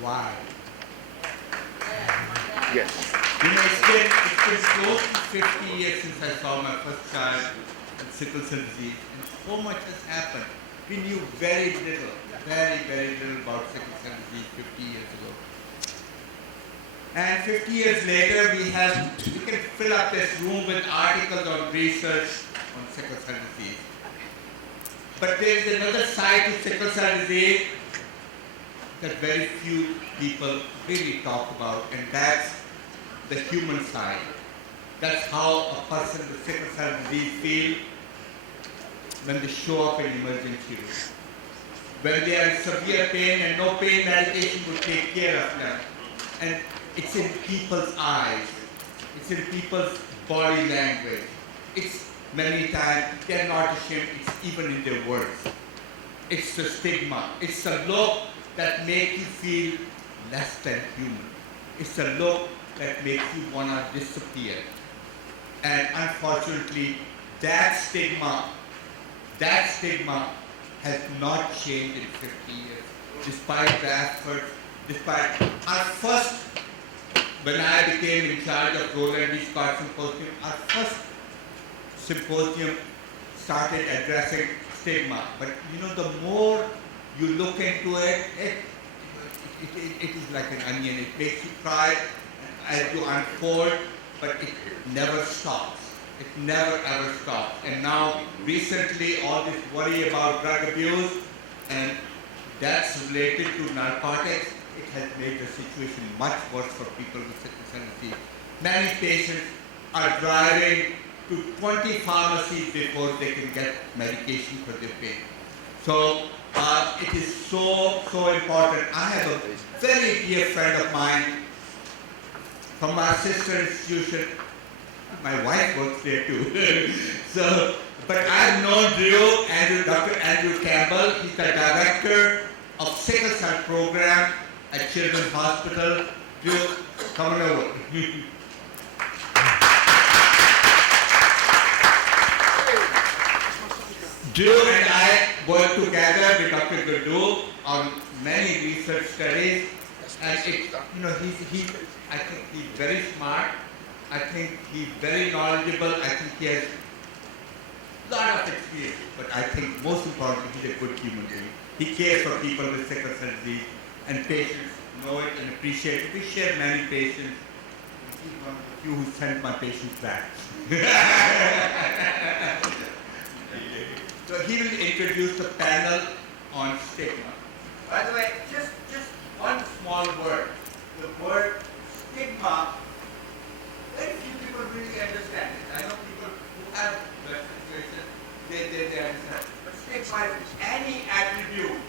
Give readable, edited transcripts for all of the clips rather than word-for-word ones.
Why? Yes. It's been close to 50 years since I saw my first child with sickle cell disease, and so much has happened. We knew very little, very little about sickle cell disease 50 years ago. And 50 years later, we can fill up this room with articles on research on sickle cell disease. But there's another side to sickle cell disease that very few people really talk about, and that's the human side. That's how a person with sickle cell disease feels when they show up in emergency room. When they are in severe pain and no pain medication will take care of them. And it's in people's eyes. It's in people's body language. It's many times, they're not ashamed, it's even in their words. It's the stigma. It's the look that makes you feel less than human. It's the look that makes you want to disappear. And unfortunately, that stigma has not changed in 50 years, despite the effort, despite our first, when I became in charge of Roland Symposium, our first symposium started addressing stigma. But you know, the more you look into it, it is like an onion. It makes you cry as you unfold, but it never stops. It never ever stops. And now, recently, all this worry about drug abuse and that's related to narcotics, it has made the situation much worse for people with sickle cell disease. Many patients are driving to 20 pharmacies before they can get medication for their pain. So it is so important. I have a very dear friend of mine from our sister institution. My wife works there too. But I've known Dr. Andrew Campbell. He's the director of sickle cell program at Children's Hospital. Drew, come on over. Drew and I work together with Dr. Gadu on many research studies, and I think he's very smart. I think he's very knowledgeable. I think he has a lot of experience, but I think most importantly, he's a good human being. He cares for people with sickle cell disease, and patients know it and appreciate it. We share many patients. He's one of the few who sent my patients back. So he will introduce the panel on stigma. By the way, just one small word. The word stigma, very few people really understand it. I know people who have that situation, they understand. But stigma is any attribute,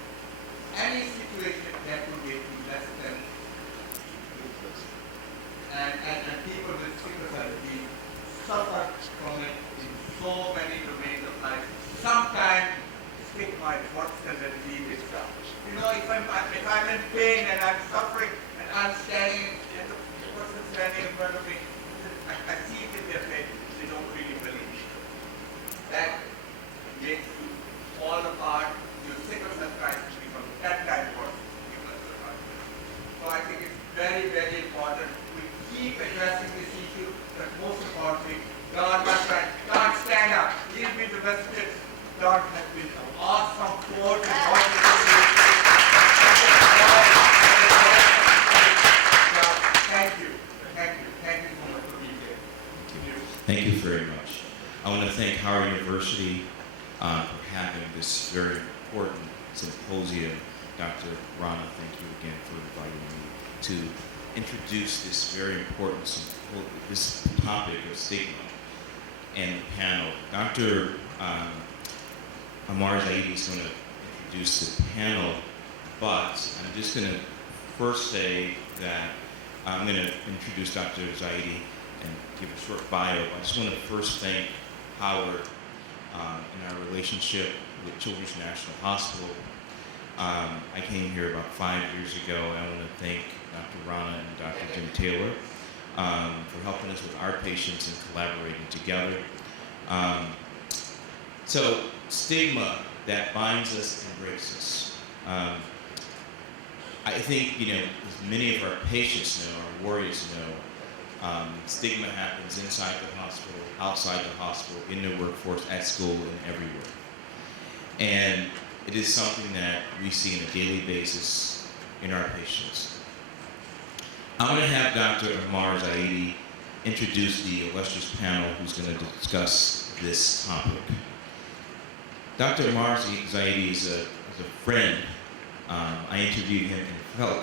any situation that will make you less than. And people with sickle cell disease suffer from it in so many domains of life. Sometimes stigma is worse than the disease itself. You know, if I'm in pain and I'm suffering and I'm standing and the person standing in front of me, I see it in their face, they don't really believe me. That makes you fall apart, your sickle cell crisis becomes that time worse. So I think it's very important we keep addressing this issue, but most importantly, God, my friend, God, stand up. He'll be the best fit. God has been an awesome force in what you do. Thank you so much for being here. Thank you very much. I want to thank Howard University for having this very important symposium. Dr. Rana, thank you again for inviting me to introduce this very important this topic of stigma and the panel. Dr. Amar Zaidi is going to introduce the panel, but I'm just going to first say that I'm going to introduce Dr. Zaidi and give a short bio. I just want to first thank Howard in our relationship with Children's National Hospital. I came here about 5 years ago. I want to thank Dr. Rana and Dr. Jim Taylor for helping us with our patients and collaborating together. So, stigma that binds us and breaks us. I think, as many of our patients know, our warriors know, stigma happens inside the hospital, outside the hospital, in the workforce, at school, and everywhere. And it is something that we see on a daily basis in our patients. I'm going to have Dr. Amar Zaidi introduce the illustrious panel who's going to discuss this topic. Dr. Amar Zaidi is a friend. I interviewed him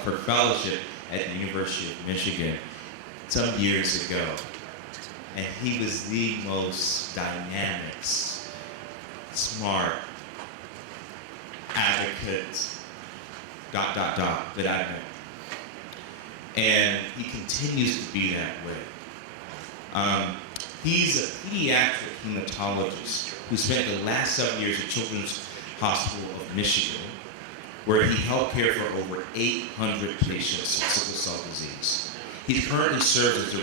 for fellowship at the University of Michigan some years ago. And he was the most dynamic, smart advocate, that I've met. And he continues to be that way. He's a pediatric hematologist who spent the last 7 years at Children's Hospital of Michigan, where he helped care for over 800 patients with sickle cell disease. He currently serves as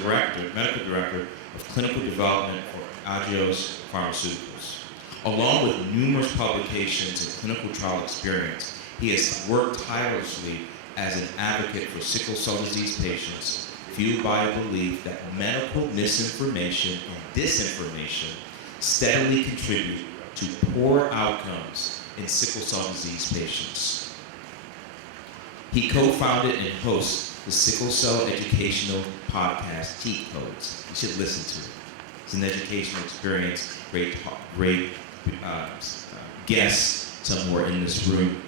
medical director of clinical development for Agios Pharmaceuticals. Along with numerous publications and clinical trial experience, he has worked tirelessly as an advocate for sickle cell disease patients, fueled by a belief that medical misinformation and disinformation steadily contribute to poor outcomes in sickle cell disease patients. He co-founded and hosts the Sickle Cell Educational Podcast, Cheat Codes. You should listen to it. It's an educational experience, great guests, some who are in this room.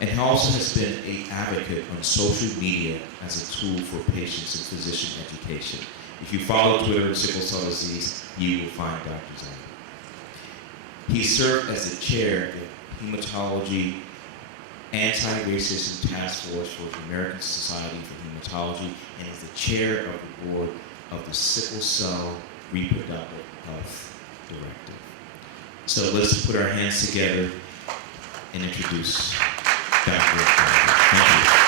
And he also has been an advocate on social media as a tool for patients and physician education. If you follow Twitter and sickle cell disease, you will find Dr. Zaidi. He served as the chair of the Hematology Anti-Racism Task Force for the American Society for Hematology and is the chair of the board of the Sickle Cell Reproductive Health Directive. So let's put our hands together and introduce Dr. Zaidi.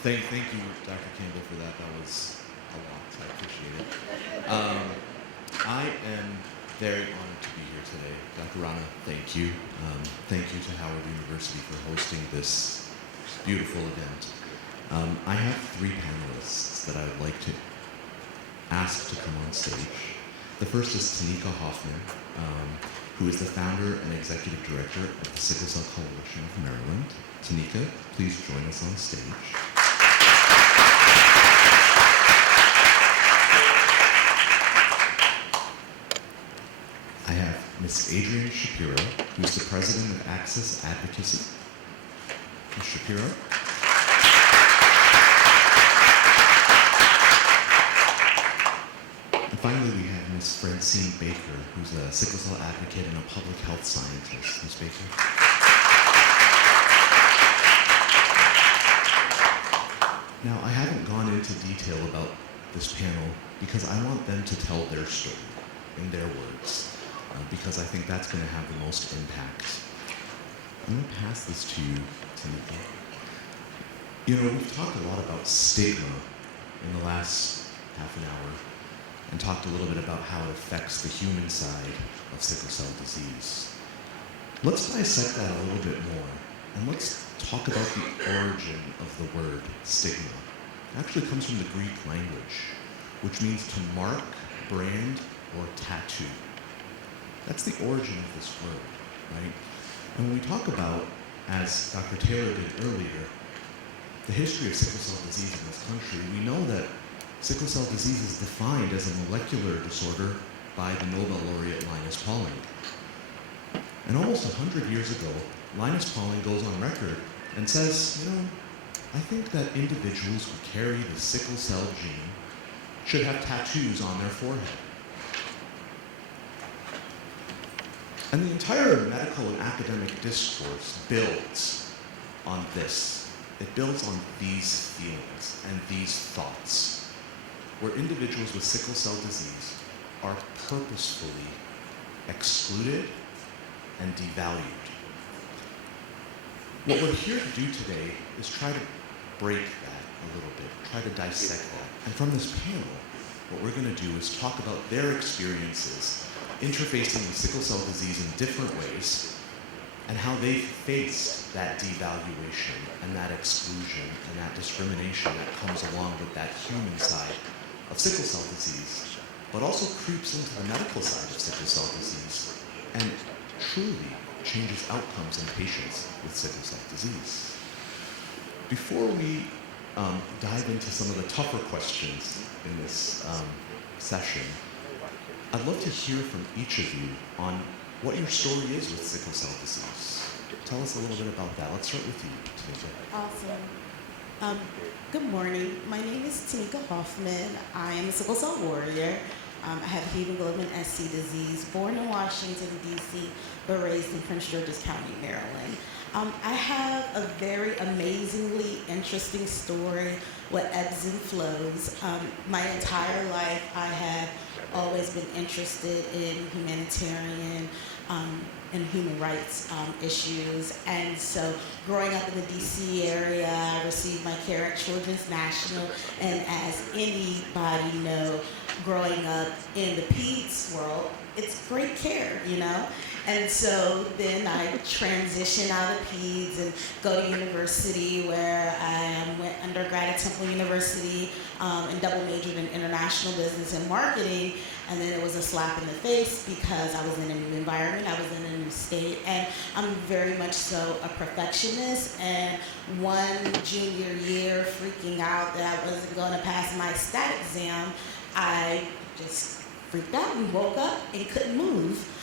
Thank you. Thank you, Dr. Campbell, for that. That was a lot. I appreciate it. I am very honored to be here today. Dr. Rana, thank you. Thank you to Howard University for hosting this beautiful event. I have 3 panelists that I would like to ask to come on stage. The first is Tanika Hoffman, who is the founder and executive director of the Sickle Cell Coalition of Maryland. Tanika, please join us on stage. I have Ms. Adrienne Shapiro, who is the president of Access Advocacy. Ms. Shapiro. And finally, we have Ms. Francine Baker, who's a sickle cell advocate and a public health scientist. Ms. Baker. Now, I haven't gone into detail about this panel because I want them to tell their story in their words, because I think that's going to have the most impact. I'm going to pass this to you, Tanika. You know, we've talked a lot about stigma in the last half an hour and talked a little bit about how it affects the human side of sickle cell disease. Let's dissect that a little bit more, and let's talk about the origin of the word stigma. It actually comes from the Greek language, which means to mark, brand, or tattoo. That's the origin of this word, right? And when we talk about, as Dr. Taylor did earlier, the history of sickle cell disease in this country, we know that sickle cell disease is defined as a molecular disorder by the Nobel laureate Linus Pauling. And almost 100 years ago, Linus Pauling goes on record and says, you know, I think that individuals who carry the sickle cell gene should have tattoos on their forehead. And the entire medical and academic discourse builds on this. It builds on these feelings and these thoughts, where individuals with sickle cell disease are purposefully excluded and devalued. What we're here to do today is try to break that a little bit, try to dissect that. And from this panel, what we're going to do is talk about their experiences interfacing with sickle cell disease in different ways and how they faced that devaluation and that exclusion and that discrimination that comes along with that human side of sickle cell disease, but also creeps into the medical side of sickle cell disease and truly changes outcomes in patients with sickle cell disease. Before we dive into some of the tougher questions in this session, I'd love to hear from each of you on what your story is with sickle cell disease. Tell us a little bit about that. Let's start with you, Tanika. Awesome. Good morning. My name is Tanika Hoffman. I am a sickle cell warrior. I have hemoglobin SC disease, born in Washington, D.C., but raised in Prince George's County, Maryland. I have a very amazingly interesting story with ebbs and flows. My entire life, I have always been interested in humanitarian and human rights issues. And so growing up in the DC area, I received my care at Children's National. And as anybody know, growing up in the peds world, it's great care, you know? And so then I transitioned out of peds and go to university where I went undergrad at Temple University and double majored in international business and marketing. And then it was a slap in the face because I was in a new environment, I was in a new state, and I'm very much so a perfectionist. And one junior year, freaking out that I wasn't going to pass my stat exam, I just freaked out and woke up and couldn't move.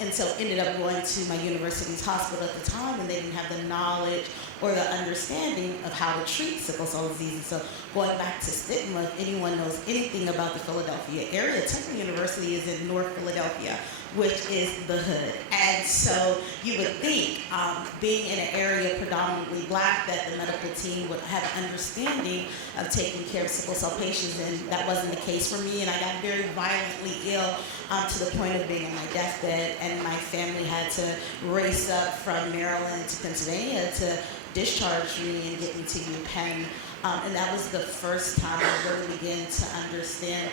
And so ended up going to my university's hospital at the time, and they didn't have the knowledge or the understanding of how to treat sickle cell disease. And so going back to Stigma, if anyone knows anything about the Philadelphia area, Temple University is in North Philadelphia, which is the hood. And so you would think, being in an area predominantly Black, that the medical team would have understanding of taking care of sickle cell patients, and that wasn't the case for me. And I got very violently ill to the point of being on my deathbed, and my family had to race up from Maryland to Pennsylvania to discharge me and get me to UPenn. And that was the first time I really began to understand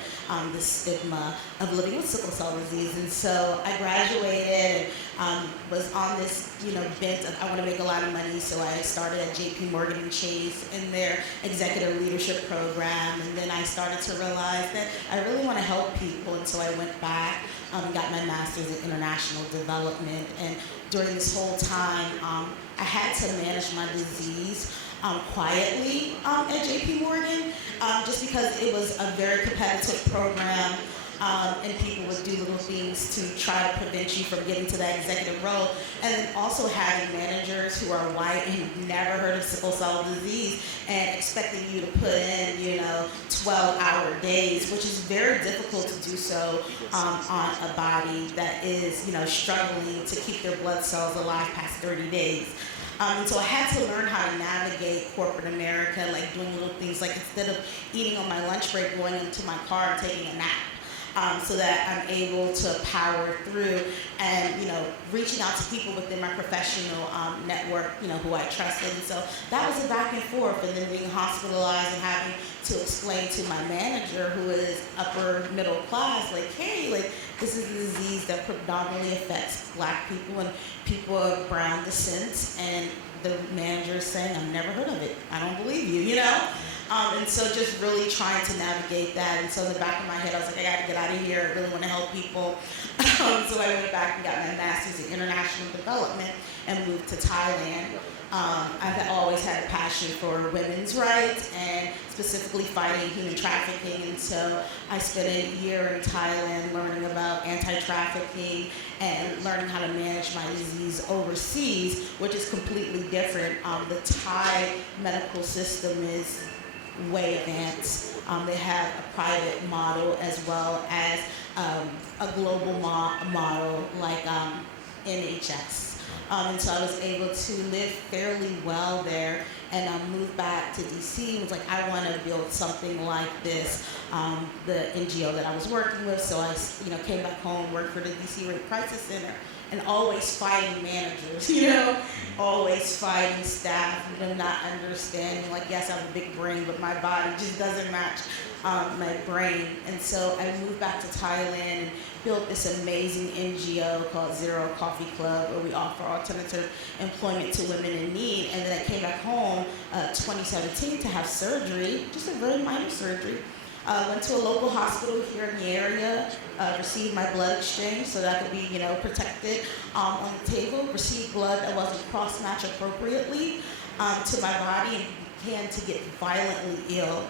the stigma of living with sickle cell disease. And so I graduated and was on this, bent of I want to make a lot of money. So I started at JP Morgan and Chase in their executive leadership program. And then I started to realize that I really want to help people. And so I went back and got my master's in international development. And during this whole time, I had to manage my disease quietly at JP Morgan, just because it was a very competitive program, and people would do little things to try to prevent you from getting to that executive role. And then also having managers who are white and never heard of sickle cell disease and expecting you to put in, 12-hour days, which is very difficult to do so on a body that is, struggling to keep their blood cells alive past 30 days. And so I had to learn how to navigate corporate America, like doing little things like instead of eating on my lunch break, going into my car and taking a nap, so that I'm able to power through and, reaching out to people within my professional network, who I trusted. And so that was a back and forth, and then being hospitalized and having to explain to my manager, who is upper middle class, like, hey, like, this is a disease that predominantly affects Black people and people of brown descent, and the manager is saying, I've never heard of it. I don't believe you, And so just really trying to navigate that. And so in the back of my head, I was like, I got to get out of here. I really want to help people. So I went back and got my master's in international development and moved to Thailand. I've always had a passion for women's rights and specifically fighting human trafficking. And so I spent a year in Thailand learning about anti-trafficking and learning how to manage my disease overseas, which is completely different. The Thai medical system is way advanced. They have a private model as well as a global model like NHS. And so I was able to live fairly well there, and I moved back to DC and was like, I want to build something like this, the NGO that I was working with. So I came back home, worked for the DC Rape Crisis Center, and always fighting managers, you know, always fighting staff, them not understanding, like, yes, I have a big brain, but my body just doesn't match my brain. And so I moved back to Thailand and built this amazing NGO called Zero Coffee Club, where we offer alternative employment to women in need. And then I came back home 2017 to have surgery, just a very minor surgery. Went to a local hospital here in the area, received my blood exchange so that I could be, you know, protected on the table, received blood that wasn't cross-matched appropriately to my body, and began to get violently ill.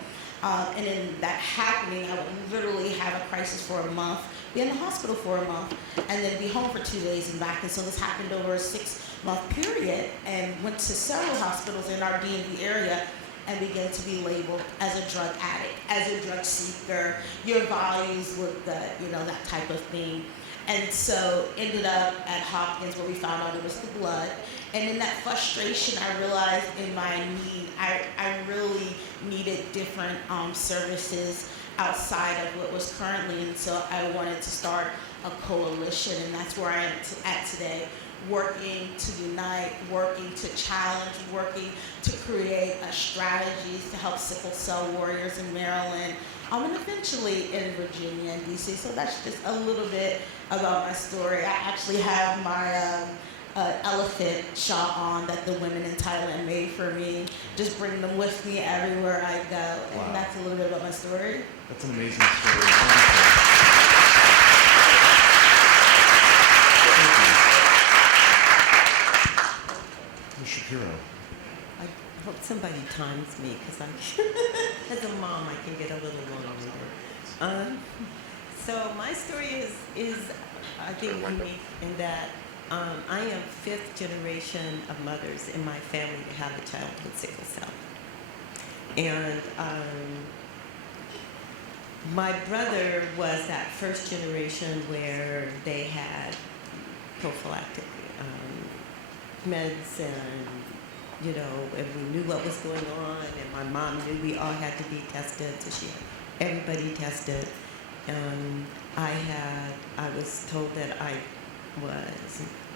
And in that happening, I would literally have a crisis for a month, be in the hospital for a month, and then be home for 2 days and back. And so this happened over a 6-month period, and went to several hospitals in our DMV area and began to be labeled as a drug addict, as a drug seeker. Your values look good, you know, that type of thing. And so ended up at Hopkins, where we found out it was the blood. And in that frustration, I realized in my need, I really needed different services outside of what was currently. And so I wanted to start a coalition, and that's where I am at today, working to unite, working to challenge, working to create strategies to help sickle cell warriors in Maryland, and eventually in Virginia and DC. So that's just a little bit about my story. I actually have my elephant shot on that the women in Thailand made for me. Just bring them with me everywhere I go. Wow. And that's a little bit about my story. That's an amazing story. Wonderful. Ms. Shapiro. I hope somebody times me, because as a mom, I can get a little long-winded. So my story is I think, unique in that I am 5th generation of mothers in my family to have a child with sickle cell. And my brother was that first generation where they had prophylactic meds, and you know, and we knew what was going on, and my mom knew we all had to be tested, so she had everybody tested. I was told that I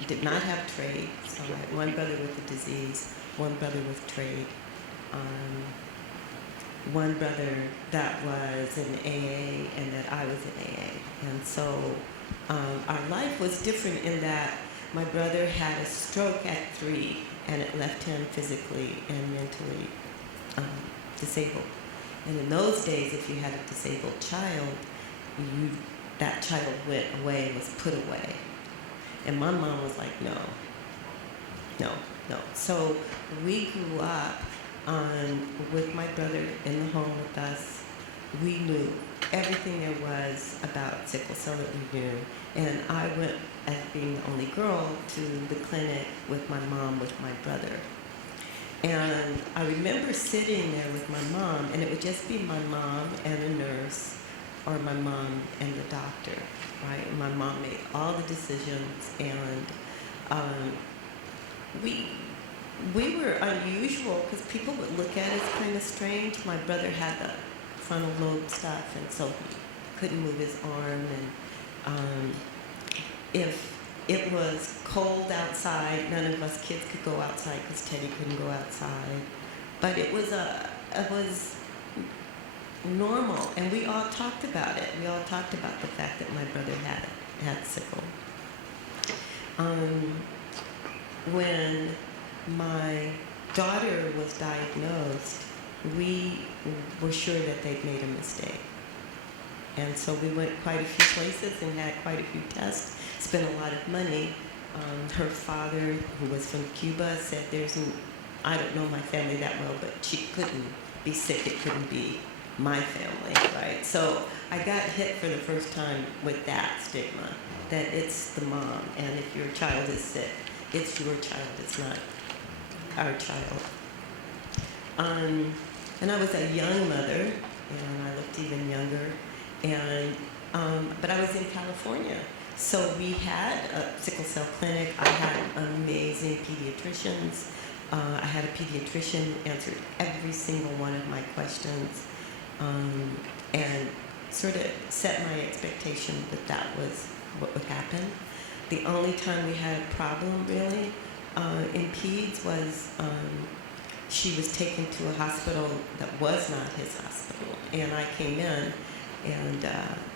did not have trade, so I had one brother with the disease, one brother with trade, one brother that was in AA, and that I was in AA. And so our life was different in that my brother had a stroke at 3, and it left him physically and mentally disabled. And in those days, if you had a disabled child, that child went away and was put away. And my mom was like, no. So we grew up with my brother in the home with us. We knew everything there was about sickle cell that we knew. And I went, as being the only girl, to the clinic with my mom, with my brother. And I remember sitting there with my mom, and it would just be my mom and a nurse, or my mom and the doctor, right? And my mom made all the decisions, and we were unusual because people would look at us kind of strange. My brother had the frontal lobe stuff, and so he couldn't move his arm, and if it was cold outside, none of us kids could go outside because Teddy couldn't go outside. But it was normal, and we all talked about it. We all talked about the fact that my brother had sickle. When my daughter was diagnosed, we were sure that they'd made a mistake. And so we went quite a few places and had quite a few tests, spent a lot of money. Her father, who was from Cuba, said I don't know my family that well, but she couldn't be sick. It couldn't be my family, right? So I got hit for the first time with that stigma, that it's the mom, and if your child is sick, it's your child, it's not our child. And I was a young mother, and I looked even younger, and but I was in California. So we had a sickle cell clinic. I had amazing pediatricians. I had a pediatrician answer every single one of my questions, and sort of set my expectation that that was what would happen. The only time we had a problem really in peds was she was taken to a hospital that was not his hospital, and I came in and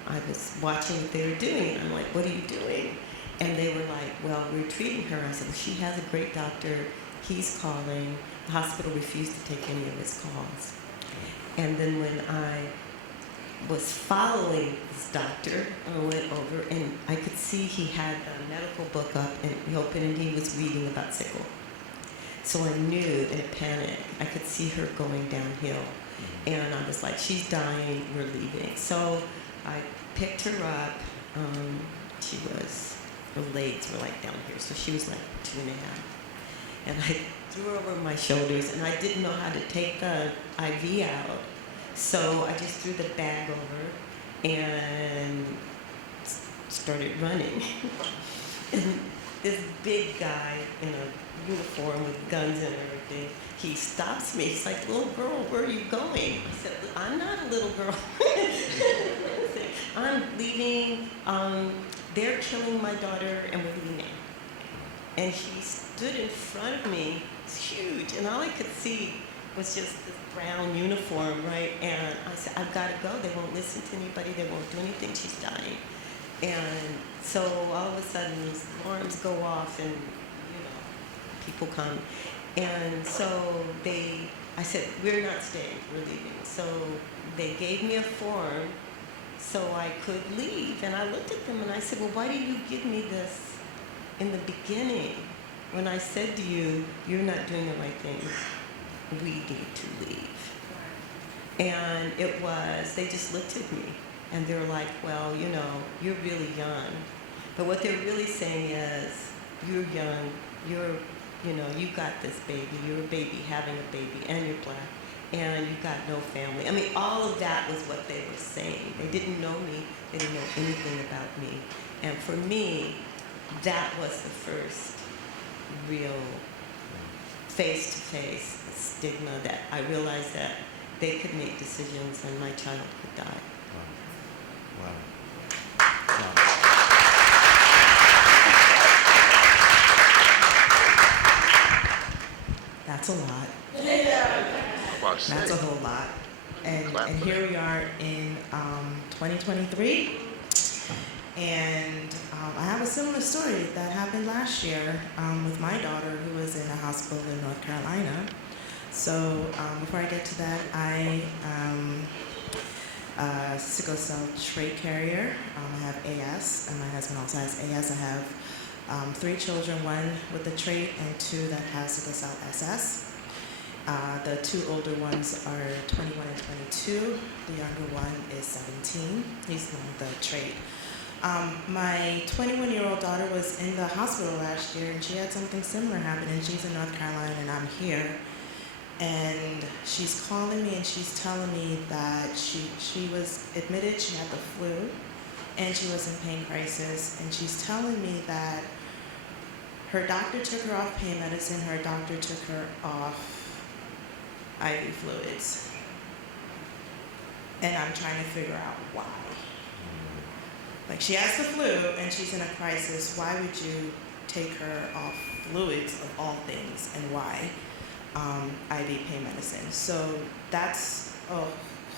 I was watching what they were doing, and I'm like, what are you doing? And they were like, well, we're treating her. I said, well, she has a great doctor. He's calling. The hospital refused to take any of his calls. And then when I was following this doctor, I went over and I could see he had a medical book up and he opened and he was reading about sickle. So I knew in a panic, I could see her going downhill. And I was like, she's dying, we're leaving. So I picked her up. Her legs were like down here, so she was like 2.5. And I threw her over my shoulders, and I didn't know how to take the IV out. So I just threw the bag over and started running. And this big guy in a uniform with guns and everything, he stops me. He's like, little girl, where are you going? I said, I'm not a little girl. I'm leaving. They're killing my daughter, and we're leaving. And he stood in front of me. It's huge, and all I could see was just this brown uniform, right? And I said, I've got to go. They won't listen to anybody. They won't do anything. She's dying. And so all of a sudden, these alarms go off, and people come. And so I said, we're not staying. We're leaving. So they gave me a form so I could leave. And I looked at them and I said, well, why did you give me this in the beginning when I said to you, you're not doing the right thing? We need to leave. And they just looked at me and they were like, well, you're really young. But what they're really saying is, you're young, you got this baby, you're a baby having a baby, and you're black, and you got no family. I mean, all of that was what they were saying. They didn't know me, they didn't know anything about me. And for me, that was the first real face-to-face stigma that I realized that they could make decisions and my child could die. Wow. That's a lot. That's a whole lot. And here we are in 2023. And I have a similar story that happened last year with my daughter who was in a hospital in North Carolina. So before I get to that, I am a sickle cell trait carrier. I have AS, and my husband also has AS. I have 3 children, 1 with the trait and 2 that has sickle cell SS. The 2 older ones are 21 and 22. The younger one is 17. He's the one with the trait. My 21-year-old daughter was in the hospital last year, and she had something similar happen, and she's in North Carolina, and I'm here. And she's calling me, and she's telling me that she was admitted she had the flu, and she was in pain crisis, and she's telling me that her doctor took her off pain medicine, her doctor took her off IV fluids. And I'm trying to figure out why. Like, she has the flu and she's in a crisis. Why would you take her off fluids of all things, and why IV pain medicine? So that's a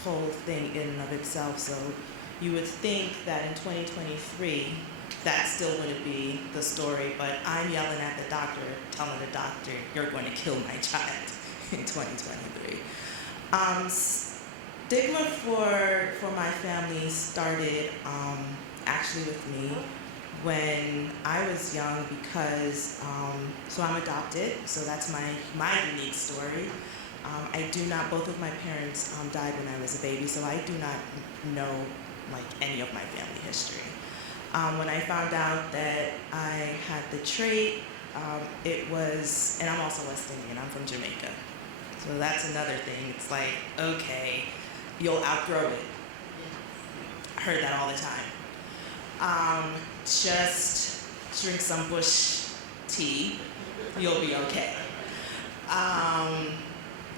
whole thing in and of itself. So you would think that in 2023, that still wouldn't be the story, but I'm yelling at the doctor, telling the doctor, you're going to kill my child in 2023. Stigma for my family started actually with me when I was young because, so I'm adopted, so that's my unique story. Both of my parents died when I was a baby, so I do not know any of my family history. When I found out that I had the trait, it was, and I'm also West Indian, I'm from Jamaica. So that's another thing. It's like, okay, you'll outgrow it. I heard that all the time. Just drink some bush tea, you'll be okay.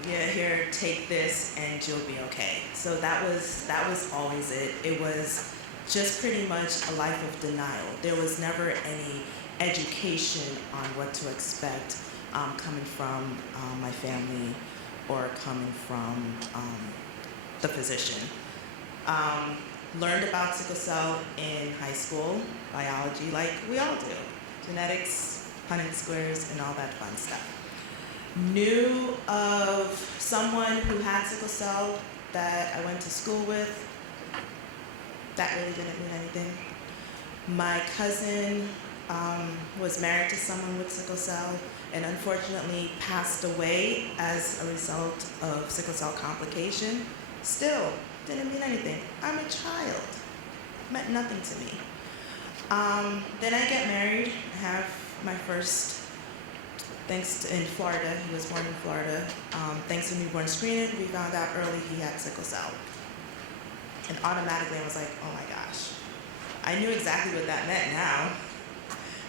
Here, take this and you'll be okay. So that was always it. It was just pretty much a life of denial. There was never any education on what to expect coming from my family or coming from the physician. Learned about sickle cell in high school, biology, like we all do. Genetics, Punnett squares, and all that fun stuff. Knew of someone who had sickle cell that I went to school with. That really didn't mean anything. My cousin was married to someone with sickle cell and unfortunately passed away as a result of sickle cell complication. Still, didn't mean anything. I'm a child. Meant nothing to me. Then I get married. I have my first, in Florida. He was born in Florida. Thanks to newborn screening, we found out early he had sickle cell. And automatically I was like, oh my gosh. I knew exactly what that meant now.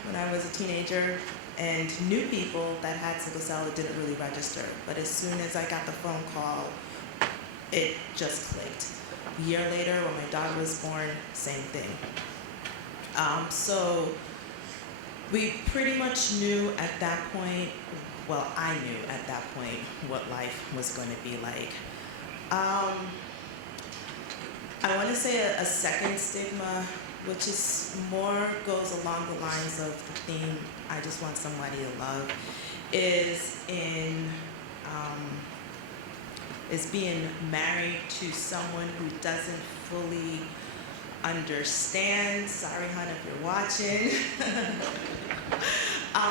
When I was a teenager and knew people that had sickle cell, it didn't really register. But as soon as I got the phone call, it just clicked. A year later, when my daughter was born, same thing. So we pretty much knew at that point, well, I knew at that point what life was going to be like. I want to say a second stigma, which is more goes along the lines of the theme, I just want somebody to love, is being married to someone who doesn't fully understand, sorry hon if you're watching,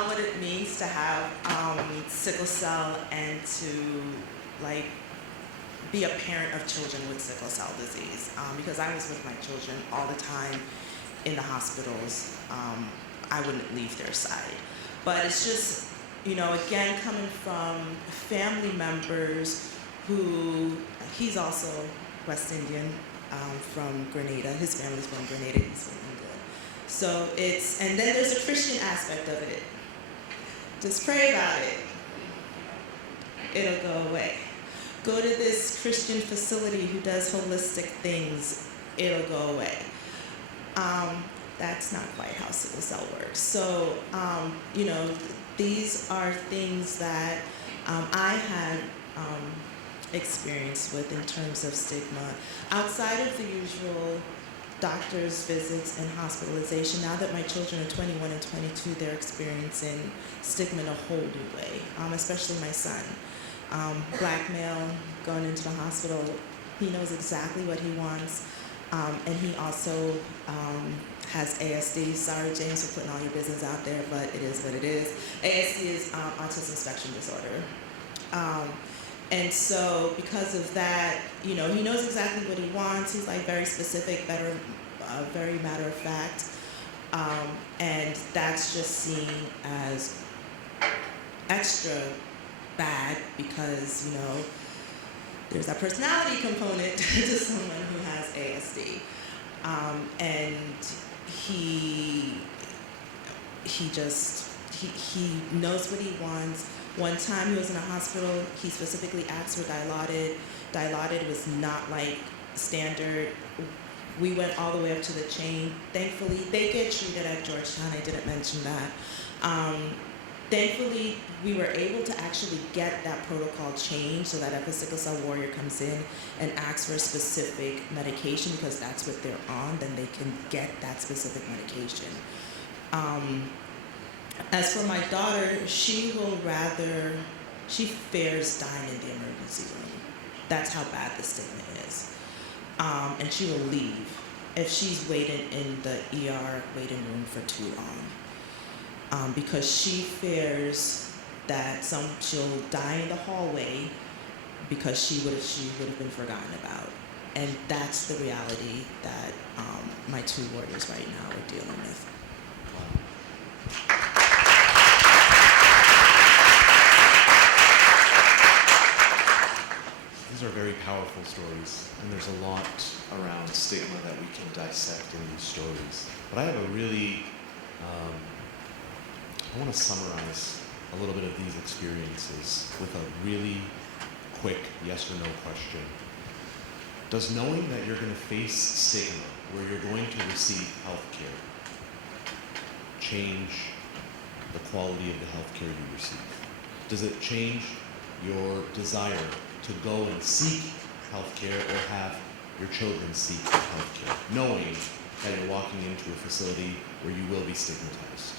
what it means to have sickle cell and to like be a parent of children with sickle cell disease. Because I was with my children all the time in the hospitals. I wouldn't leave their side. But it's just, you know, again, coming from family members who, he's also West Indian from Grenada. His family's from Grenada, he's from England. So it's, and then there's a Christian aspect of it. Just pray about it. It'll go away. Go to this Christian facility who does holistic things, it'll go away. That's not quite how sickle cell works. So, you know, these are things that I had experience with in terms of stigma. Outside of the usual doctor's visits and hospitalization, now that my children are 21 and 22, they're experiencing stigma in a whole new way, especially my son. Black male, going into the hospital, he knows exactly what he wants, and he also has ASD. Sorry, James, for putting all your business out there, but it is what it is. ASD is autism spectrum disorder. And so because of that, you know, he knows exactly what he wants. He's like very specific, very matter of fact. And that's just seen as extra bad because, you know, there's a personality component to someone who has ASD. And he knows what he wants. One time he was in a hospital, he specifically asked for Dilaudid. Dilaudid was not like standard. We went all the way up to the chain. Thankfully, they get treated at Georgetown, I didn't mention that. Thankfully, we were able to actually get that protocol changed so that if a sickle cell warrior comes in and asks for a specific medication, because that's what they're on, then they can get that specific medication. As for my daughter, she fears dying in the emergency room. That's how bad the stigma is. And she will leave if she's waiting in the ER waiting room for too long. Because she fears that she'll die in the hallway because she would have been forgotten about. And that's the reality that my two warriors right now are dealing with. These are very powerful stories, and there's a lot around stigma that we can dissect in these stories. But I have a really, I want to summarize a little bit of these experiences with a really quick yes or no question. Does knowing that you're going to face stigma, where you're going to receive health care, change the quality of the health care you receive? Does it change your desire to go and seek health care or have your children seek health care, knowing that you're walking into a facility where you will be stigmatized?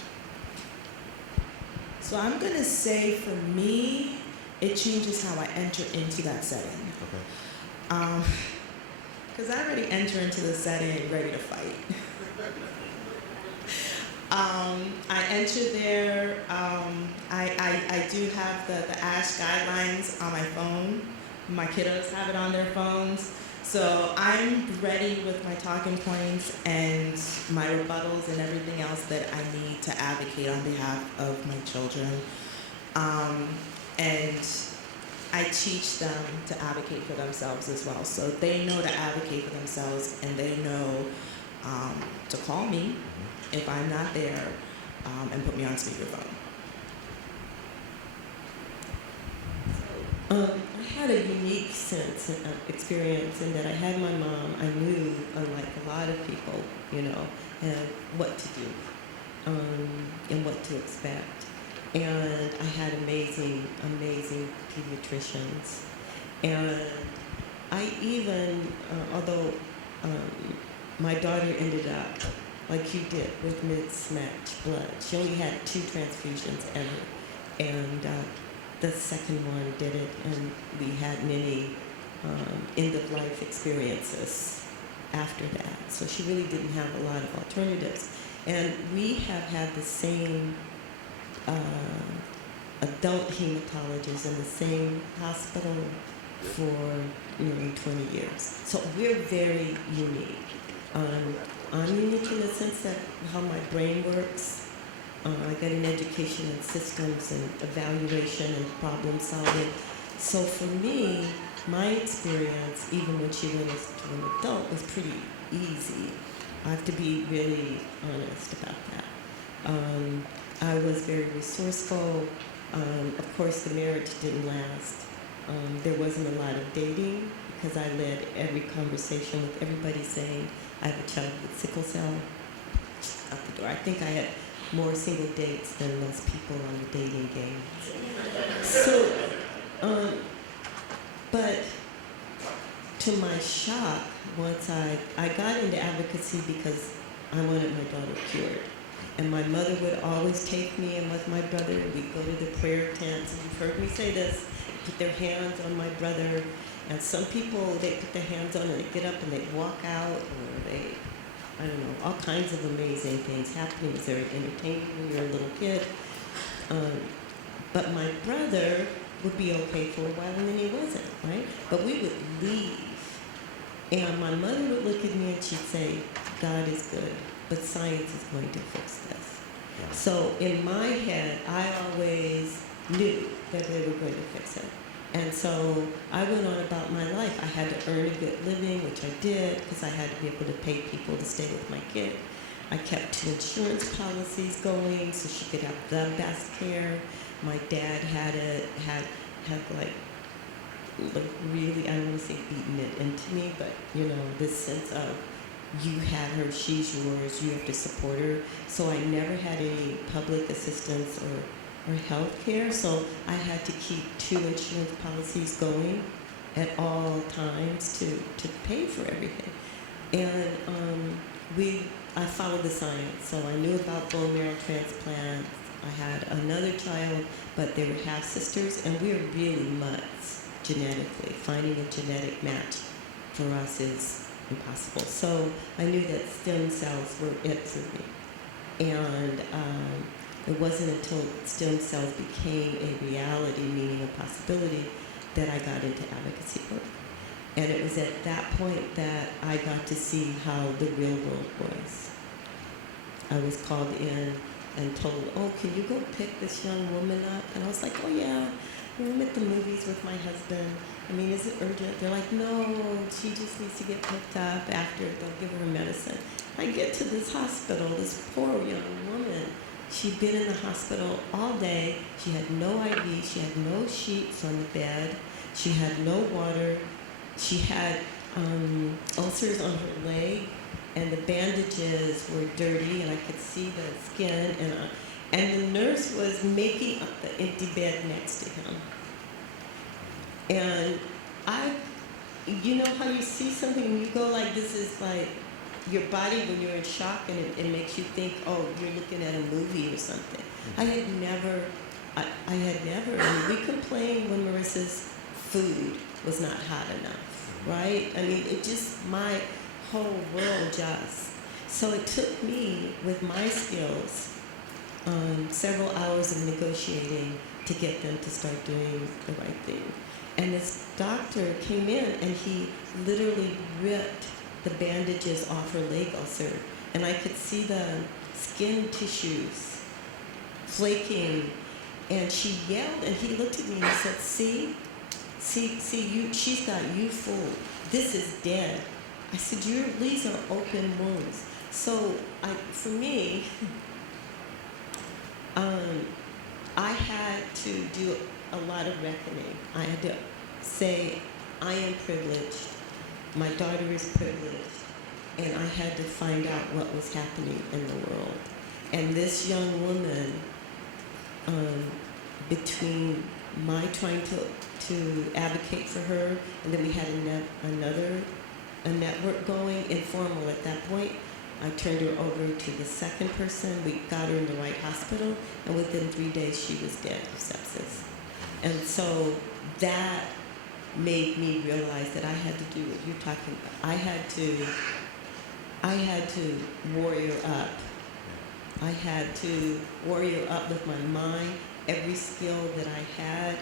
So I'm going to say for me, it changes how I enter into that setting. Okay. Because I already enter into the setting ready to fight. I enter there, I do have the ASH guidelines on my phone. My kiddos have it on their phones. So I'm ready with my talking points and my rebuttals and everything else that I need to advocate on behalf of my children. And I teach them to advocate for themselves as well. So they know to advocate for themselves, and they know to call me if I'm not there, and put me on speakerphone. I had a unique sense of experience in that I had my mom. I knew, unlike a lot of people, what to do and what to expect. And I had amazing, amazing pediatricians. And I even, although my daughter ended up, like you did, with mismatched blood. She only had 2 transfusions ever. And the second one did it, and we had many end-of-life experiences after that. So she really didn't have a lot of alternatives. And we have had the same adult hematologist in the same hospital for nearly 20 years. So we're very unique. I'm unique in the sense that how my brain works. I got an education in systems and evaluation and problem solving. So for me, my experience, even when she went to an adult, was pretty easy. I have to be really honest about that. I was very resourceful. Of course, the marriage didn't last. There wasn't a lot of dating because I led every conversation with everybody saying, I have a child with sickle cell. Out the door. I think I had more single dates than most people on the dating game. So, but to my shock, once I got into advocacy because I wanted my daughter cured. And my mother would always take me, and with my brother, we'd go to the prayer tents, and you've heard me say this, put their hands on my brother. And some people, they put their hands on and they get up and they walk out, or they, I don't know, all kinds of amazing things happening. It's very entertaining when you're a little kid. But my brother would be okay for a while, and then he wasn't, right? But we would leave. And my mother would look at me and she'd say, God is good, but science is going to fix this. So in my head, I always knew that they were going to fix it. And so I went on about my life. I had to earn a good living, which I did, because I had to be able to pay people to stay with my kid. I kept 2 insurance policies going so she could have the best care. My dad had like really, I don't want to say beaten it into me, but this sense of you had her, she's yours, you have to support her. So I never had any public assistance or health care, so I had to keep 2 insurance policies going at all times to pay for everything. And I followed the science, so I knew about bone marrow transplants. I had another child, but they were half-sisters, and we were really mutts genetically. Finding a genetic match for us is impossible. So I knew that stem cells were it for me. And it wasn't until stem cells became a reality, meaning a possibility, that I got into advocacy work. And it was at that point that I got to see how the real world was. I was called in and told, oh, can you go pick this young woman up? And I was like, oh yeah, I'm at the movies with my husband. I mean, is it urgent? They're like, no, she just needs to get picked up after they'll give her medicine. I get to this hospital, this poor young woman. She'd been in the hospital all day. She had no IV. She had no sheets on the bed. She had no water. She had ulcers on her leg, and the bandages were dirty, and I could see the skin, and the nurse was making up the empty bed next to him. And you know how you see something and you go like, this is like your body when you're in shock, and it makes you think, oh, you're looking at a movie or something. I had never, I mean, we complained when Marissa's food was not hot enough, right? I mean, it just, my whole world just. So it took me, with my skills, several hours of negotiating to get them to start doing the right thing. And this doctor came in and he literally ripped the bandages off her leg ulcer. And I could see the skin tissues flaking. And she yelled and he looked at me and he said, see, she's got you fooled. This is dead. I said, these are open wounds. So for me, I had to do a lot of reckoning. I had to say, I am privileged, my daughter is privileged, and I had to find out what was happening in the world. And this young woman, between my trying to advocate for her, and then we had a network going, informal at that point, I turned her over to the second person. We got her in the right hospital, and within 3 days she was dead of sepsis. And so that made me realize that I had to do what you're talking about. I had to warrior up. I had to warrior up with my mind, every skill that I had,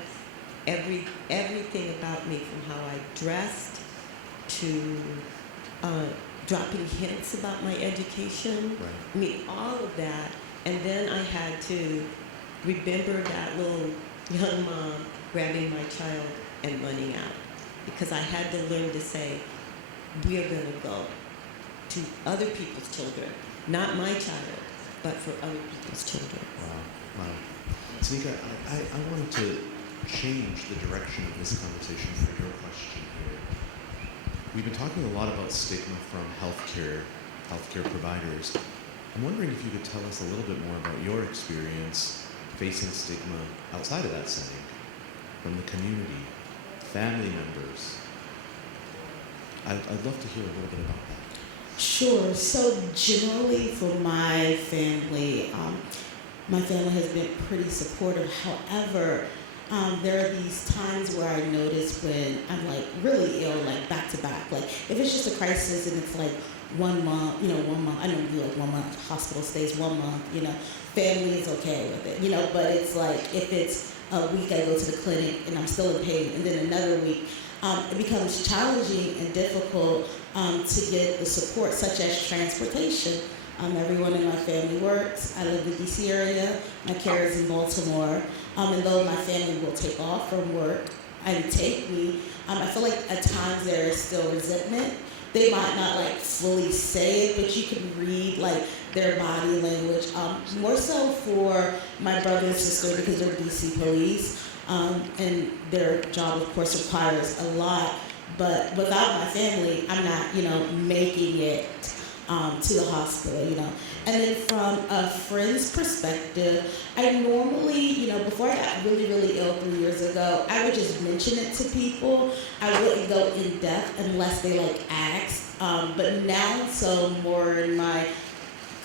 everything about me, from how I dressed to dropping hints about my education. Right. I mean, all of that. And then I had to remember that little young mom grabbing my child and running out, because I had to learn to say, we are going to go to other people's children, not my child, but for other people's children. Wow. Tanika, I wanted to change the direction of this conversation for your question here. We've been talking a lot about stigma from healthcare providers. I'm wondering if you could tell us a little bit more about your experience facing stigma outside of that setting, from the community, family members. I'd love to hear a little bit about that. Sure. So generally for my family has been pretty supportive. However, there are these times where I notice when I'm like really ill, like back to back. Like if it's just a crisis and it's like 1 month, I don't do like 1 month hospital stays, 1 month, family is okay with it, but it's like if it's a week I go to the clinic and I'm still in pain, and then another week, it becomes challenging and difficult to get the support, such as transportation. Everyone in my family works. I live in the DC area. My care is in Baltimore. And though my family will take off from work and take me, I feel like at times there is still resentment. They might not like fully say it, but you can read like their body language. More so for my brother and sister, because they're DC police, and their job of course requires a lot. But without my family, I'm not, making it to the hospital, And then from a friend's perspective, I normally, before I got really, really ill 3 years ago, I would just mention it to people. I wouldn't go in depth unless they asked. But now, so more in my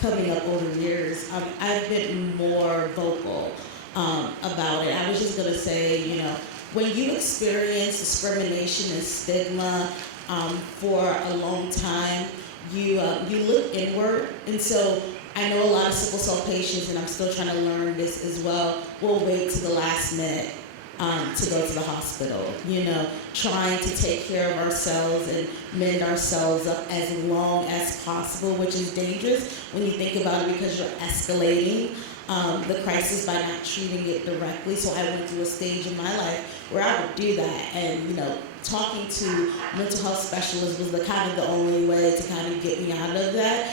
coming up over years, I've been more vocal about it. I was just gonna say, when you experience discrimination and stigma for a long time, you look inward. And so I know a lot of sickle cell patients, and I'm still trying to learn this as well, will wait to the last minute to go to the hospital, trying to take care of ourselves and mend ourselves up as long as possible, which is dangerous when you think about it, because you're escalating the crisis by not treating it directly. So I went through a stage in my life where I would do that, and talking to mental health specialists was the only way to kind of get me out of that,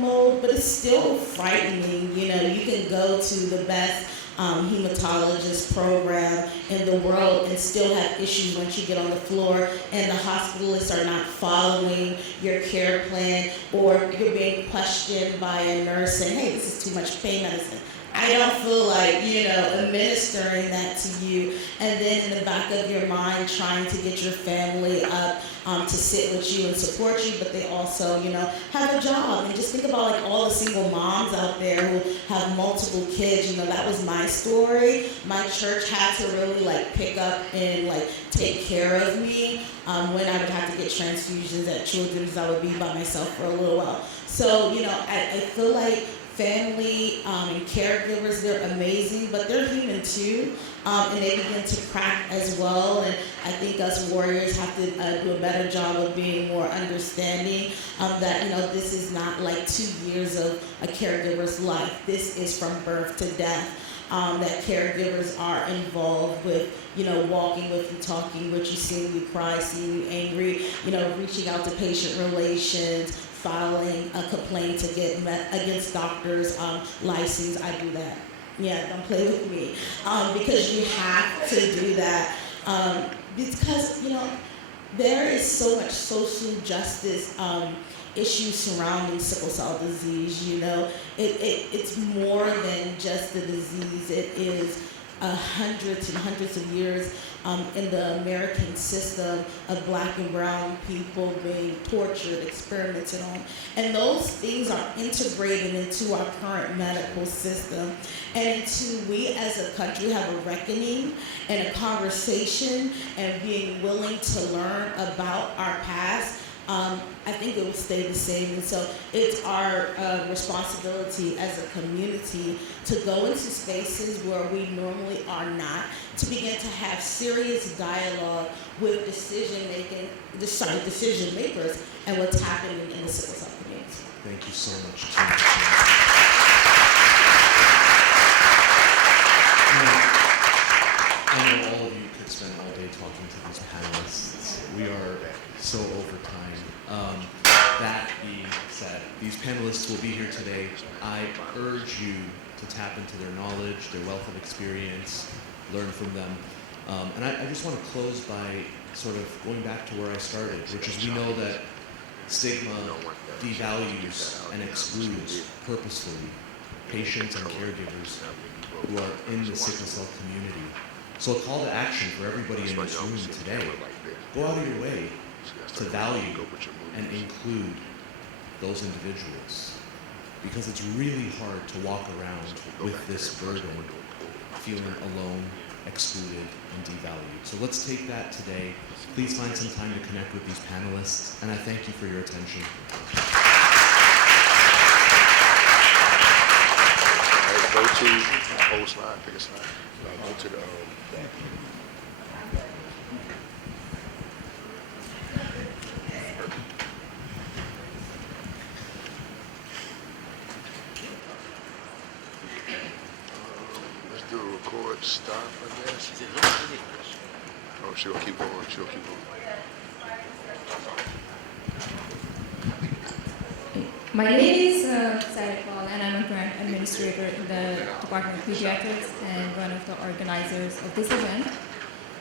mode. But it's still frightening. You can go to the best hematologist program in the world and still have issues once you get on the floor and the hospitalists are not following your care plan, or you're being questioned by a nurse saying, hey, this is too much pain medicine. I don't feel like, administering that to you, and then in the back of your mind trying to get your family up to sit with you and support you, but they also, have a job. And just think about like all the single moms out there who have multiple kids. That was my story. My church had to really like pick up and like take care of me when I would have to get transfusions at Children's. I would be by myself for a little while. So, I feel like family and caregivers, they're amazing, but they're human too, and they begin to crack as well. And I think us warriors have to do a better job of being more understanding that this is not like 2 years of a caregiver's life. This is from birth to death. That caregivers are involved with, walking with you, talking with you, seeing you cry, seeing you angry, reaching out to patient relations, filing a complaint to get against doctors' license. I do that. Yeah, don't play with me. Because you have to do that. Because, there is so much social justice issues surrounding sickle cell disease. It's more than just the disease. It is hundreds and hundreds of years in the American system of Black and brown people being tortured, experimented on. And those things are integrated into our current medical system. And until we as a country have a reckoning and a conversation and being willing to learn about our past, I think it will stay the same. And so it's our responsibility as a community to go into spaces where we normally are not, to begin to have serious dialogue with decision makers and what's happening in the sickle cell community. Thank you so much, Tina. I know all of you could spend all day talking to these panelists. We are so over time. That being said, these panelists will be here today. I urge you to tap into their knowledge, their wealth of experience, learn from them. And I just want to close by sort of going back to where I started, which is we know that stigma devalues and excludes purposefully patients and caregivers who are in the sickle cell community. So a call to action for everybody in this room today: go out of your way to value and include those individuals, because it's really hard to walk around with this burden, feeling alone, excluded, and devalued. So let's take that today. Please find some time to connect with these panelists, and I thank you for your attention. Go to the whole slide, pick a slide. Go to the let's do a record stop, I guess. Oh, she'll keep going. She'll keep going. My name is Sarah Paul, and I'm a grant administrator in the Department of Pediatrics and one of the organizers of this event.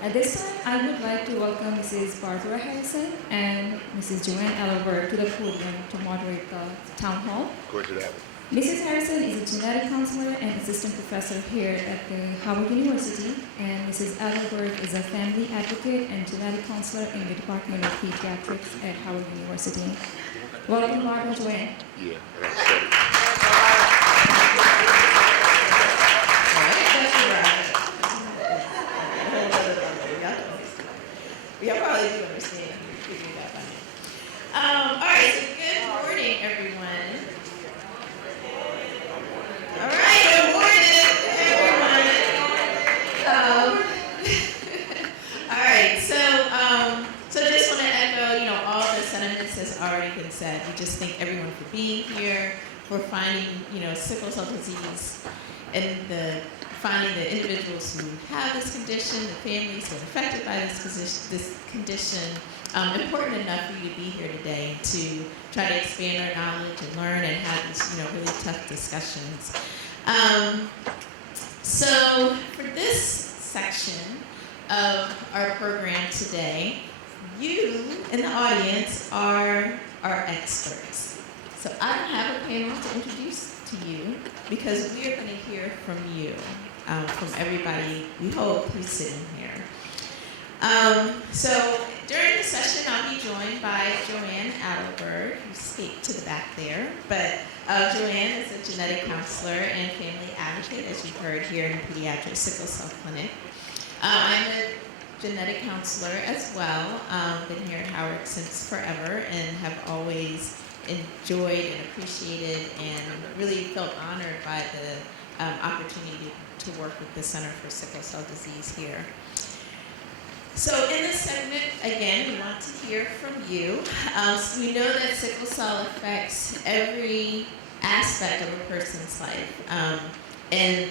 At this time, I would like to welcome Mrs. Barbara Harrison and Mrs. Joanne Ellerberg to the podium to moderate the town hall. Go into that. Mrs. Harrison is a genetic counselor and assistant professor here at the Howard University, and Mrs. Ellerberg is a family advocate and genetic counselor in the Department of Pediatrics at Howard University. Welcome, Barbara, Joanne. Yeah, that's it. Y'all probably do understand. All right, so good morning, everyone. All right, good morning, everyone. All right, so just want to echo, all the sentiments has already been said. We just thank everyone for being here, for finding, sickle cell disease and finding the individuals who have this condition, the families who are affected by this condition, important enough for you to be here today to try to expand our knowledge and learn and have these, really tough discussions. So for this section of our program today, you in the audience are our experts. So I don't have a panel to introduce to you because we are going to hear from you, from everybody, we hope, who's sitting here. So during the session, I'll be joined by Joanne Adelberg, who escaped to the back there. But Joanne is a genetic counselor and family advocate, as you've heard here in the Pediatric Sickle Cell Clinic. I'm a genetic counselor as well. Been here at Howard since forever and have always enjoyed and appreciated and really felt honored by the opportunity to work with the Center for Sickle Cell Disease here. So in this segment, again, we want to hear from you. So we know that sickle cell affects every aspect of a person's life. And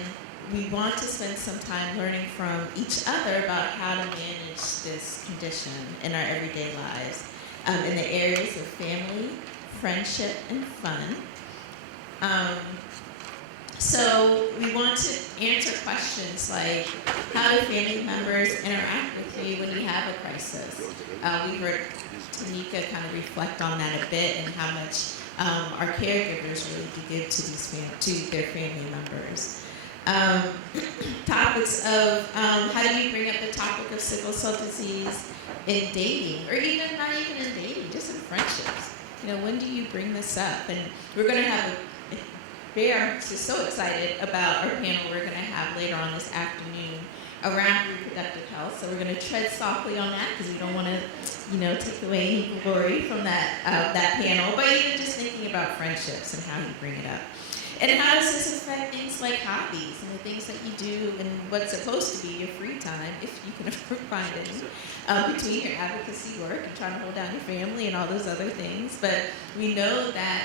we want to spend some time learning from each other about how to manage this condition in our everyday lives in the areas of family, friendship, and fun. So we want to answer questions like, how do family members interact with you when you have a crisis? We heard Tanika kind of reflect on that a bit and how much our caregivers really do give to their family members. Topics of how do you bring up the topic of sickle cell disease in dating, or even not even in dating, just in friendships. You know, when do you bring this up? And we're going to have I'm just so excited about our panel we're going to have later on this afternoon around reproductive health. So we're going to tread softly on that because we don't want to, take away any glory from that panel. But even just thinking about friendships and how you bring it up. And how does this affect things like hobbies and the things that you do and what's supposed to be your free time, if you can ever find any, between your advocacy work and trying to hold down your family and all those other things. But we know that,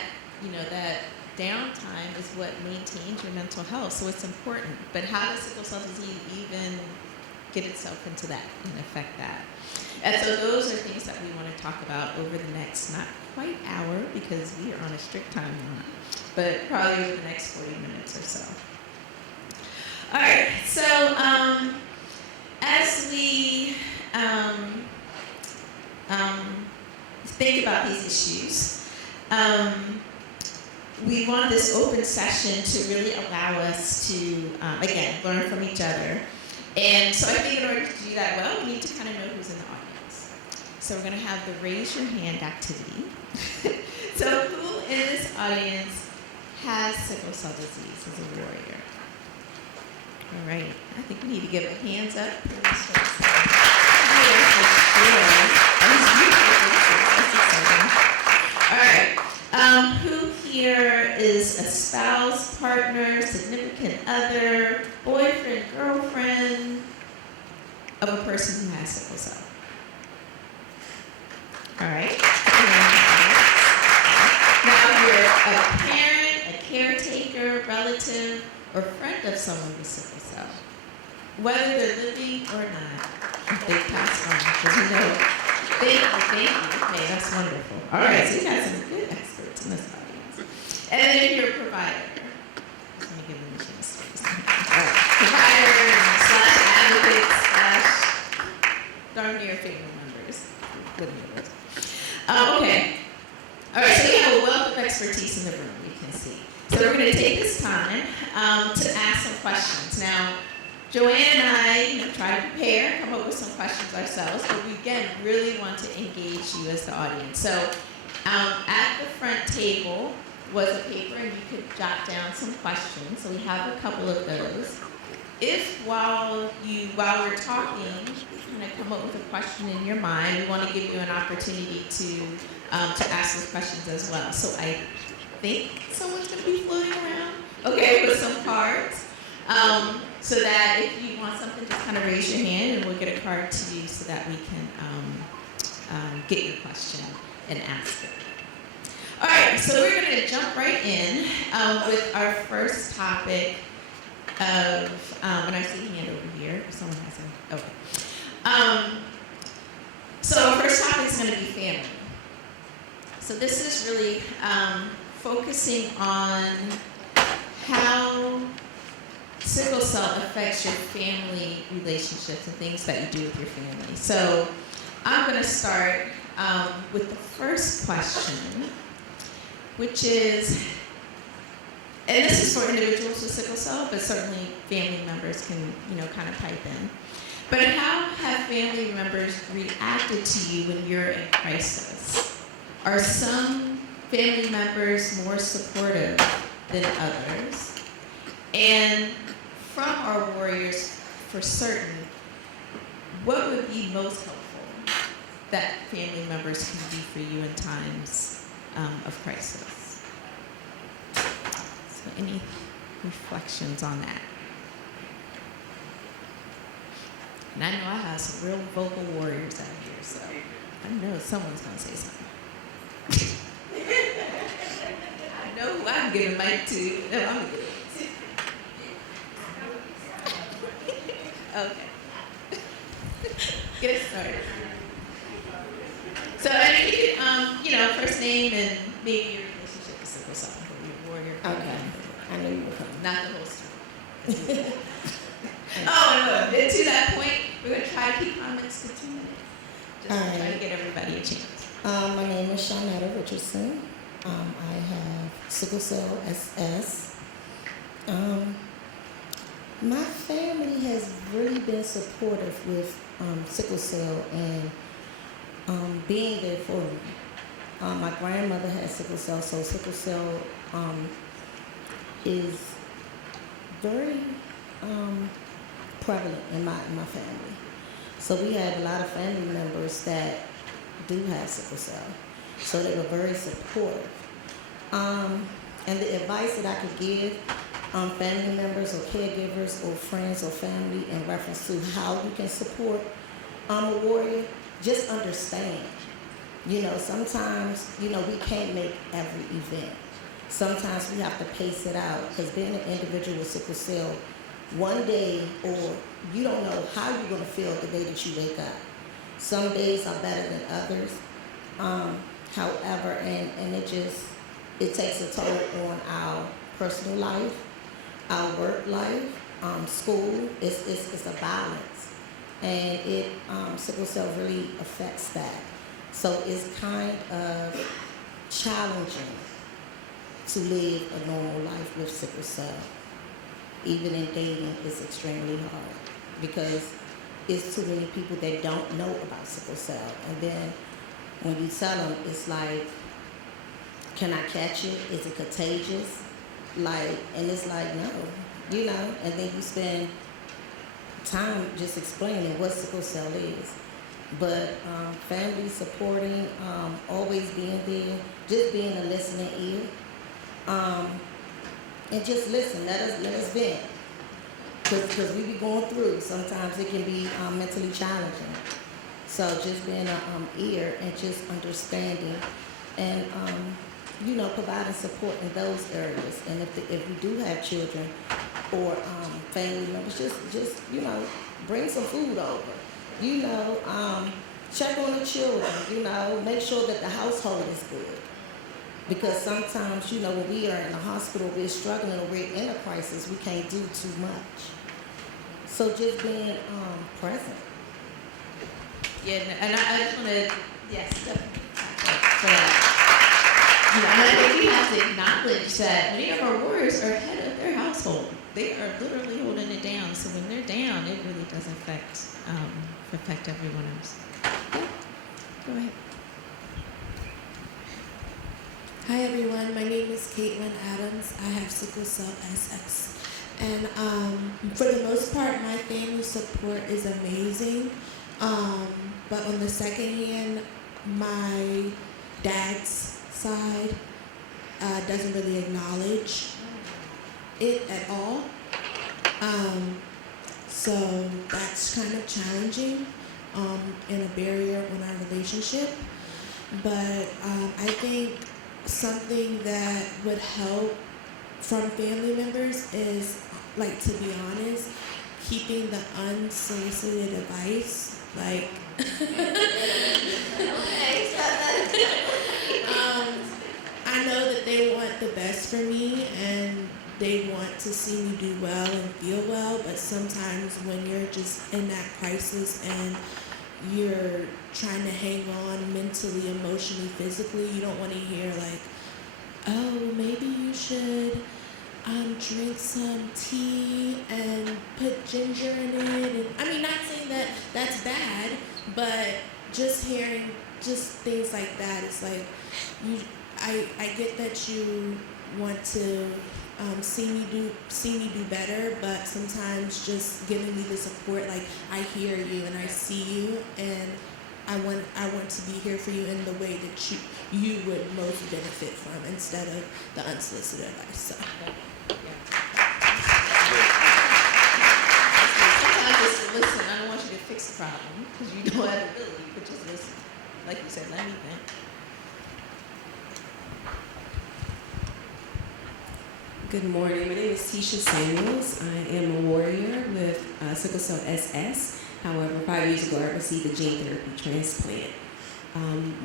that downtime is what maintains your mental health, so it's important. But how does sickle cell disease even get itself into that and affect that? And so those are things that we want to talk about over the next, not quite hour, because we are on a strict timeline, but probably over the next 40 minutes or so. All right, so as we think about these issues, we want this open session to really allow us to, again, learn from each other. And so I think in order to do that well, we need to kind of know who's in the audience. So we're going to have the raise your hand activity. So who in this audience has sickle cell disease as a warrior? All right. I think we need to give a hands up for this folks. All right. Who here is a spouse, partner, significant other, boyfriend, girlfriend of a person who has sickle cell? All right. Now, you're a parent, a caretaker, relative, or friend of someone with sickle cell, whether they're living or not, if they pass on, because we know. Thank you. Okay, that's wonderful. All right, so you got some good experts in this audience. And then if you're a provider, let me give them a chance. Provider / advocate / darn near family members. Good neighbors. Okay. All right, so we have a wealth of expertise in the room, you can see. So we're going to take this time to ask some questions. Now, Joanne and I try to prepare, come up with some questions ourselves, but we, again, really want to engage you as the audience. So at the front table was a paper, and you could jot down some questions. So we have a couple of those. If while we're talking, you kind of come up with a question in your mind, we want to give you an opportunity to ask those questions as well. So I think someone's going to be floating around, okay, with some cards. So that if you want something, just kind of raise your hand and we'll get a card to you so that we can get your question and ask it. All right, so we're going to jump right in with our first topic of, and I see a hand over here. Someone has a, okay. So our first topic is going to be family. So this is really focusing on how sickle cell affects your family relationships and things that you do with your family. So I'm going to start with the first question, which is, and this is for individuals with sickle cell, but certainly family members can, kind of pipe in. But how have family members reacted to you when you're in crisis? Are some family members more supportive than others? And from our warriors, for certain, what would be most helpful that family members can do for you in times of crisis? So any reflections on that? And I know I have some real vocal warriors out here, so I know someone's going to say something. I know who I'm giving mic to. No, I'm going to give it to. Okay. Get it started. So I think, first name and maybe your relationship with sickle cell or your warrior. Okay. I know you were coming. Not the whole story. Oh, no. And to that point, we're going to try to keep comments to 2 minutes. Just to try to get everybody a chance. My name is Shawnetta Richardson. I have sickle cell SS. My family has really been supportive with sickle cell and being there for me. My grandmother has sickle cell, so sickle cell is very prevalent in my family. So we had a lot of family members that do have sickle cell. So they were very supportive. And the advice that I could give family members or caregivers or friends or family in reference to how you can support a warrior, just understand. Sometimes, we can't make every event. Sometimes we have to pace it out, because being an individual with sickle cell, one day, or you don't know how you're going to feel the day that you wake up. Some days are better than others. However, and it takes a toll on our personal life, our work life, school. It's a balance, and sickle cell really affects that. So it's kind of challenging to live a normal life with sickle cell. Even in dating, it's extremely hard because it's too many people that don't know about sickle cell. And then when you tell them, it's like, can I catch it? Is it contagious? And it's like, no, and then you spend time just explaining what sickle cell is. But family supporting, always being there, just being a listening ear. And just listen, let us vent. Because we be going through, sometimes it can be mentally challenging. So just being an ear and just understanding and, providing support in those areas. And if we do have children or family members, just bring some food over. Check on the children, make sure that the household is good. Because sometimes, when we are in the hospital, we're struggling or we're in a crisis, we can't do too much. So just being present. Yeah, and I just want to, yes, definitely. For that. And I think we have to acknowledge that many of our warriors are head of their household. They are literally holding it down. So when they're down, it really does affect everyone else. Yeah. Go ahead. Hi everyone, my name is Caitlin Adams. I have sickle cell SS. And for the most part, my family support is amazing. But on the second hand, my dad's side doesn't really acknowledge it at all. So that's kind of challenging and a barrier in our relationship. But I think something that would help from family members is, to be honest, keeping the unsolicited advice, I know that they want the best for me, and they want to see me do well and feel well, but sometimes when you're just in that crisis and you're trying to hang on mentally, emotionally, physically, you don't want to hear like, oh, maybe you should drink some tea and put ginger in it. And I mean, not saying that that's bad, but just hearing just things like that, it's like, I get that you want to see me do better, but sometimes just giving me the support, like I hear you and I see you, and I want to be here for you in the way that you would most benefit from, instead of the unsolicited advice. So. Sometimes just listen. I don't want you to fix the problem because you don't have the ability, but just listen. Like you said, let me vent. Good morning. My name is Tisha Samuels. I am a warrior with sickle cell SS. However, 5 years ago, I received a gene therapy transplant.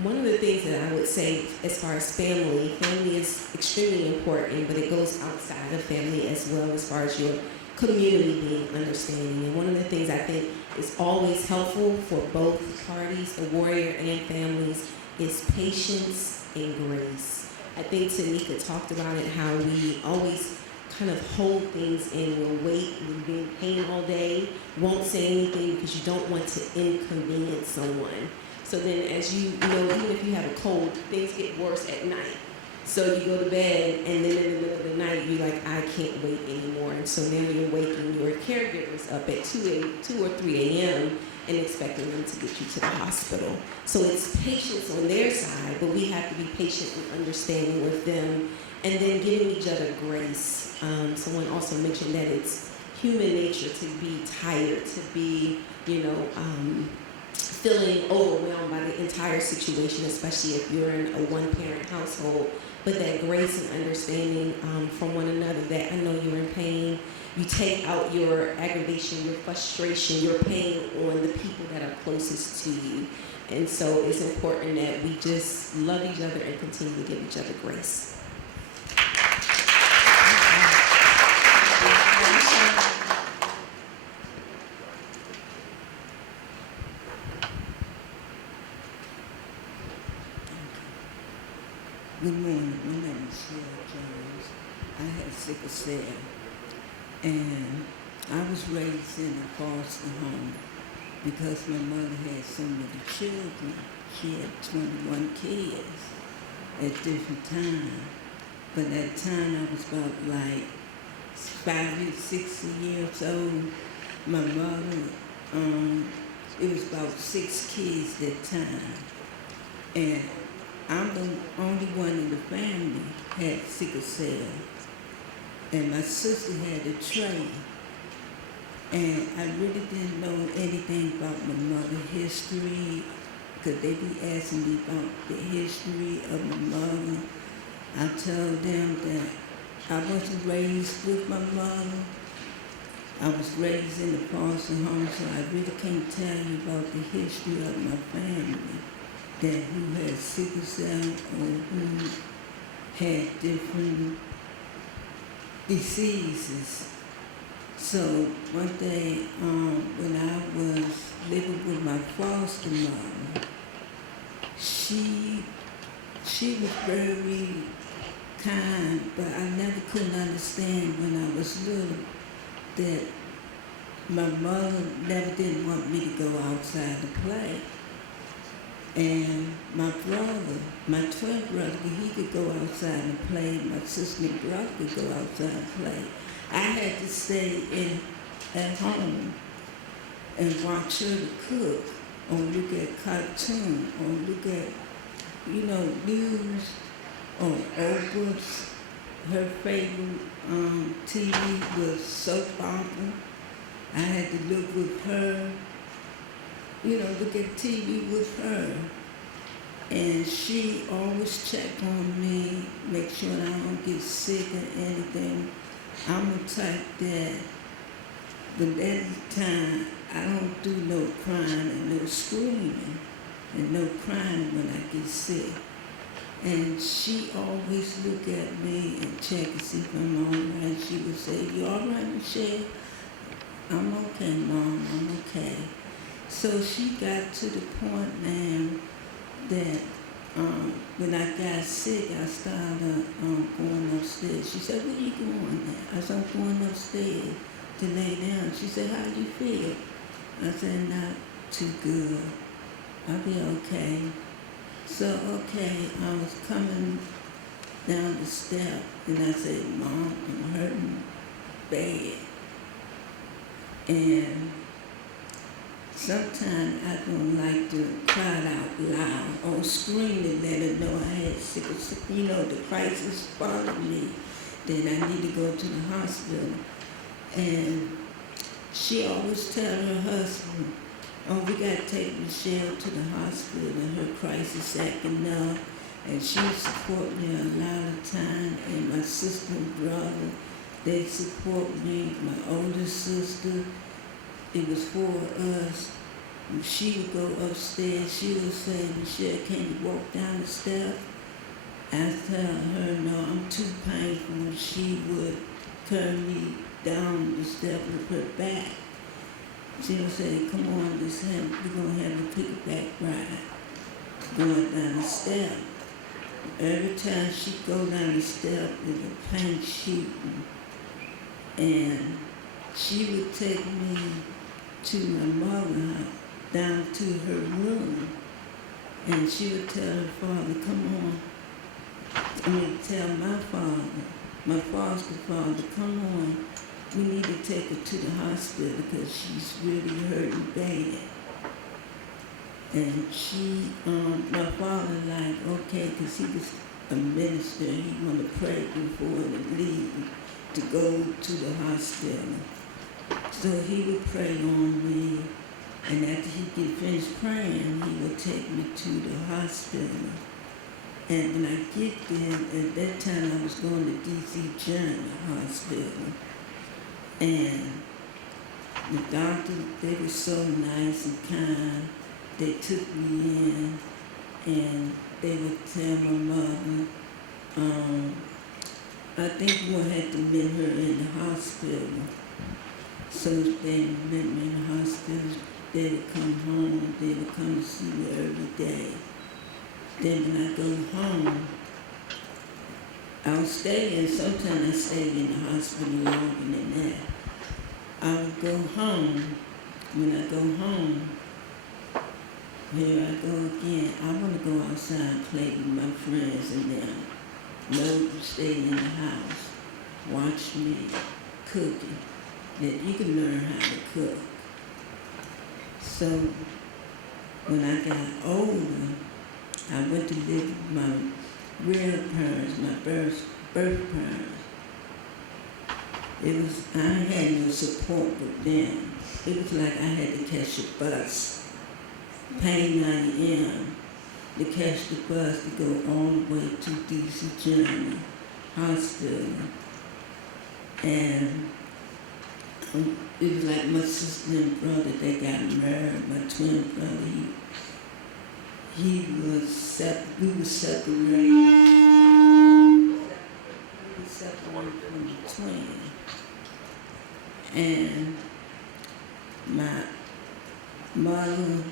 One of the things that I would say as far as family is extremely important, but it goes outside of family as well, as far as your community being understanding. And one of the things I think is always helpful for both parties, the warrior and families, is patience and grace. I think Tanika talked about it, how we always kind of hold things in. We'll wait, we'll be in pain all day, won't say anything because you don't want to inconvenience someone. So then as you know, even if you have a cold, things get worse at night. So you go to bed, and then in the middle of the night, you're like, I can't wait anymore. And so now you're waking your caregivers up at 2 or 3 a.m. and expecting them to get you to the hospital. So it's patience on their side, but we have to be patient and understanding with them, and then giving each other grace. Someone also mentioned that it's human nature to be tired, to be, feeling overwhelmed by the entire situation, especially if you're in a one-parent household. But that grace and understanding from one another, that I know you're in pain. You take out your aggravation, your frustration, your pain on the people that are closest to you. And so it's important that we just love each other and continue to give each other grace. Good morning. My name is Cheryl Jones. I had sickle cell, and I was raised in a foster home because my mother had so many children. She had 21 kids at different times. But at that time, I was about like 5 or 6 years old. My mother, it was about 6 kids that time. And I'm the only one in the family had sickle cell. And my sister had a tray. And I really didn't know anything about my mother's history, because they be asking me about the history of my mother. I told them that I wasn't raised with my mother. I was raised in a foster home, so I really can't tell you about the history of my family, that who had sickle cell or who had different diseases. So one day, when I was living with my foster mother, she was very kind, but I never could understand when I was little that my mother never didn't want me to go outside to play. And my brother, my twin brother, he could go outside and play. My sister and brother could go outside and play. I had to stay at home and watch her cook, or look at cartoons, or look at, news, or Oprah's. Her favorite TV was soap opera. I had to look with her, look at TV with her. And she always checked on me, make sure I don't get sick or anything. I'm the type that, but at the time, I don't do no crying and no screaming and no crying when I get sick. And she always look at me and check to see if I'm all right. She would say, "You all right, Michelle?" "I'm okay, Mom, I'm okay." So she got to the point now that when I got sick, I started going upstairs. She said, "Where you going now?" I said, "I'm going upstairs to lay down." She said, "How do you feel?" I said, "Not too good. I'll be okay." So, okay, I was coming down the step, and I said, "Mom, I'm hurting bad." And sometimes I don't like to cry out loud or scream to let her know I had sickle cell. You know, the crisis bothered me, that I need to go to the hospital. And she always tell her husband, "Oh, we got to take Michelle to the hospital, her crisis acting up." And she support me a lot of time, and my sister and brother, they support me. My older sister, it was 4 of us. When she would go upstairs, she would say, "Michelle, can you walk down the step?" I tell her, "No, I'm too painful." She would carry me down the step with her back. She would say, "Come on, we're going to have a piggyback ride going down the step." Every time she go down the step, there's a paint shooting. And she would take me to my mother's house, down to her room. And she would tell her father, tell my foster father, "Come on, we need to take her to the hospital because she's really hurting bad." And my father like, okay, because he was a minister, he wanted to pray before he leave to go to the hospital. So he would pray on me, and after he get finished praying, he would take me to the hospital. And when I get there, at that time I was going to D.C. General Hospital. And the doctor, they were so nice and kind. They took me in, and they would tell my mother, I think we'll have to meet her in the hospital. So they met me in the hospital. They would come home. They would come to see me every day. Then when I go home, I'll stay, and sometimes I stay in the hospital longer than that. I would go home. When I go home, here I go again. I want to go outside and play with my friends and them. No, stay in the house. Watch me cooking. That you can learn how to cook. So when I got older, I went to live with my real parents, my birth parents. I had no support with them. It was like I had to catch a bus, pay 9 a.m. to catch the bus to go all the way to D.C. General Hospital. And it was like my sister and brother, they got married. My twin brother, we were separated. We were separated from the twin. And my mother,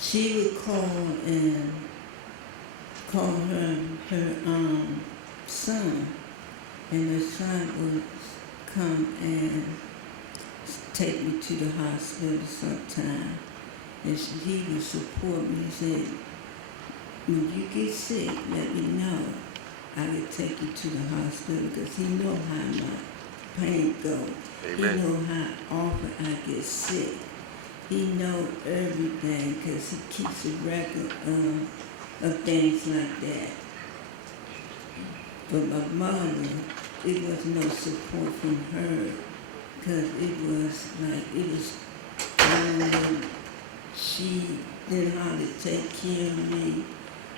she would call her son, and her son would come and take me to the hospital sometime. And he would support me. He said, "When you get sick, let me know. I will take you to the hospital," because he know how my pain goes. He know how often I get sick. He know everything because he keeps a record of things like that. But my mother, it was no support from her because she didn't know how to take care of me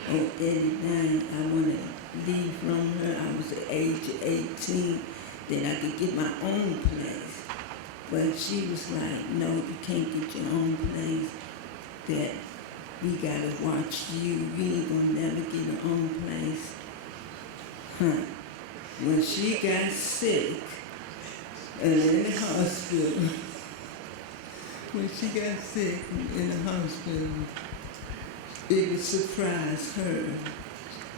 or anything. I wanted to leave from her. I was the age of 18, that I could get my own place. But she was like, "No, you can't get your own place." That we gotta watch you. You ain't gonna never get your own place. Huh. When she got sick and in the hospital, when she got sick in the hospital, it would surprise her.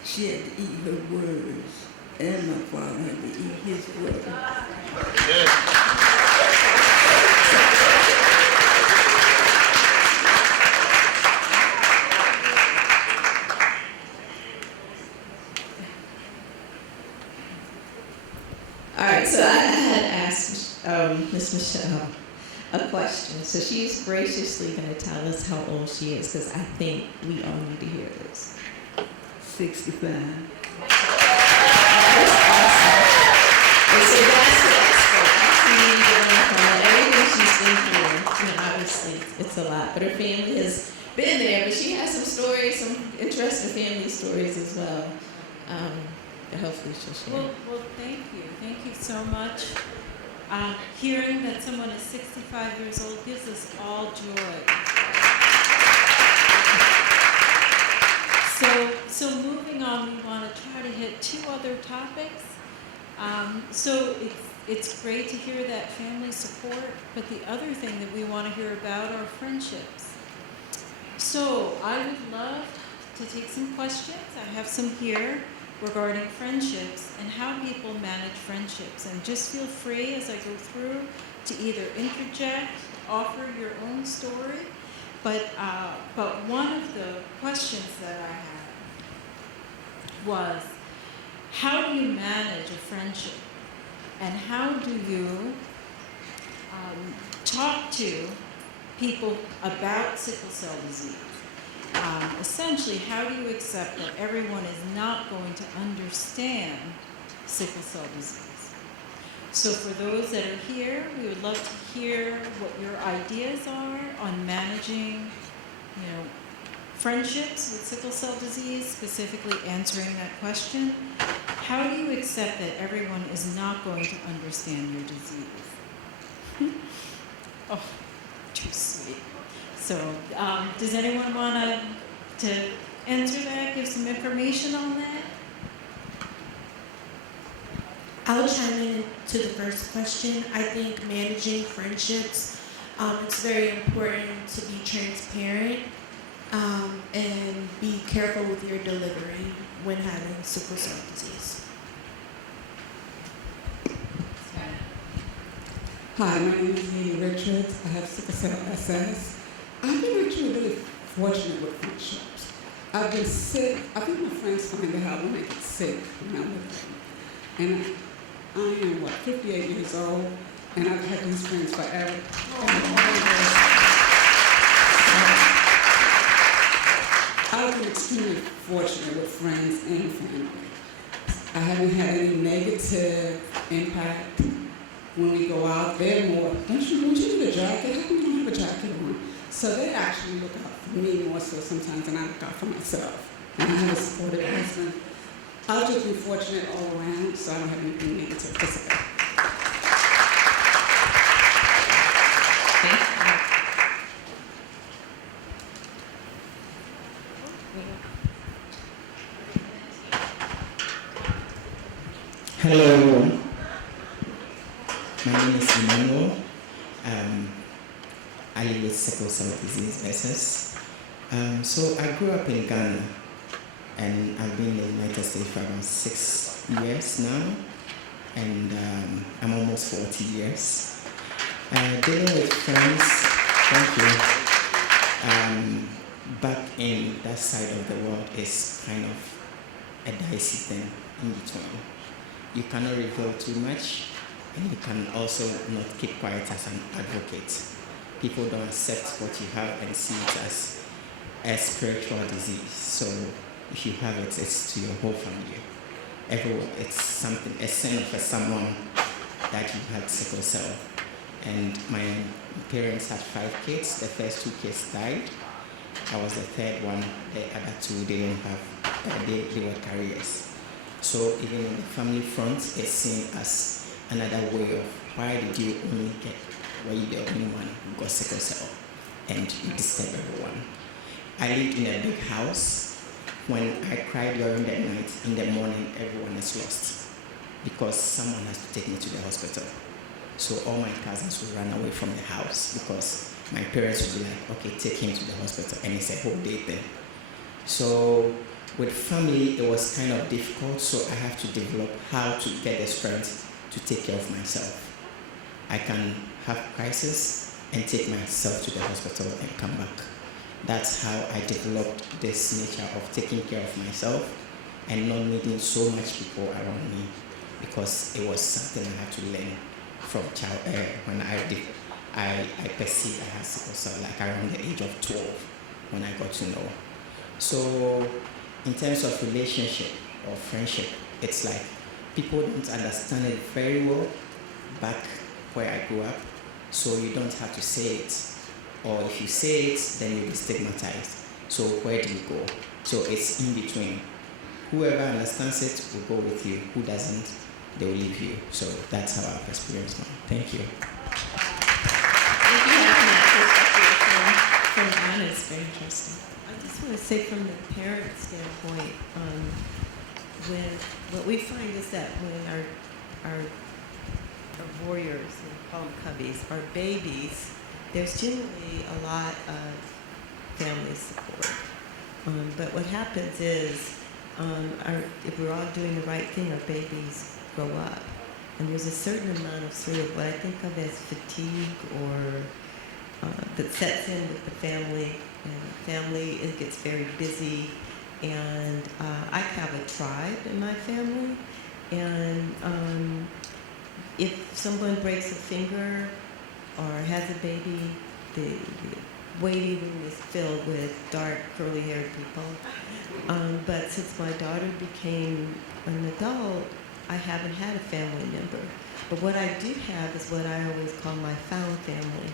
She had to eat her words, and my father had to eat his words. All right, so I had asked Ms. Michelle a question. So she's graciously going to tell us how old she is, because I think we all need to hear this. 65. That's awesome. And so that's the expert. That's the lead everything she's been through. You know, obviously, it's a lot. But her family has been there. But she has some stories, some interesting family stories as well. Hopefully she'll share. Well, thank you. Thank you so much. Hearing that someone is 65 years old gives us all joy. So moving on, we want to try to hit two other topics. So it's great to hear that family support, but the other thing that we want to hear about are friendships. So I would love to take some questions. I have some here regarding friendships and how people manage friendships. And just feel free as I go through to either interject, offer your own story. But one of the questions that I had was, how do you manage a friendship? And how do you talk to people about sickle cell disease? Essentially, how do you accept that everyone is not going to understand sickle cell disease? So for those that are here, we would love to hear what your ideas are on managing, friendships with sickle cell disease, specifically answering that question. How do you accept that everyone is not going to understand your disease? Oh, too sweet. So, does anyone want to answer that, give some information on that? I'll chime in to the first question. I think managing friendships, it's very important to be transparent and be careful with your delivery when having sickle cell disease. Hi, my name is Nina Richards. I have sickle cell SS. I've been actually really fortunate with friendships. I've been sick. I think my friends find out when I get sick when I'm with them. And I am, 58 years old, and I've had these friends forever. I've been extremely fortunate with friends and family. I haven't had any negative impact when we go out. They're more, don't you need a jacket? How come you don't have a jacket on? So they actually look out for me more so sometimes than I look out for myself. And I have a supportive husband. I've just been fortunate all around, so I don't have anything negative to say. Hello everyone. My name is Emmanuel. I live with sickle cell disease SS. So I grew up in Ghana, and I've been in the United States for about 6 years now, and I'm almost 40 years. Dealing with friends, thank you, back in that side of the world is kind of a dicey thing in between. You cannot reveal too much, and you can also not keep quiet as an advocate. People don't accept what you have and see it as a spiritual disease. So if you have it, it's to your whole family. Everyone, it's something, a sign of someone that you had sickle cell. And my parents had 5 kids. The first 2 kids died. I was the third one. The other 2 didn't have, they were carriers. So even in the family front, it's seen as another way of why did you only get, why you the only one who got sickle cell and you disturb everyone. I lived in a big house. When I cried during the night, in the morning, everyone is lost because someone has to take me to the hospital. So all my cousins would run away from the house because my parents would be like, okay, take him to the hospital, and it's a whole day thing. So with family, it was kind of difficult, so I have to develop how to get the strength to take care of myself. I can have crisis and take myself to the hospital and come back. That's how I developed this nature of taking care of myself and not needing so much people around me, because it was something I had to learn from when I perceived I had sickle cell, like around the age of 12 when I got to know. So in terms of relationship or friendship, it's like people don't understand it very well back where I grew up, so you don't have to say it. Or if you say it, then you'll be stigmatized. So where do you go? So it's in between. Whoever understands it will go with you. Who doesn't, they will leave you. So that's how I've experienced mine. Thank you. Thank you having that perspective from Anna. It's very interesting. I just want to say from the parent standpoint, what we find is that when our warriors, we call them cubbies, our babies, there's generally a lot of family support. But what happens is, if we're all doing the right thing, our babies grow up. And there's a certain amount of sort of what I think of as fatigue or that sets in with the family. And the family, it gets very busy. And I have a tribe in my family. And if someone breaks a finger or has a baby, the waiting room is filled with dark, curly-haired people. But since my daughter became an adult, I haven't had a family member. But what I do have is what I always call my found family.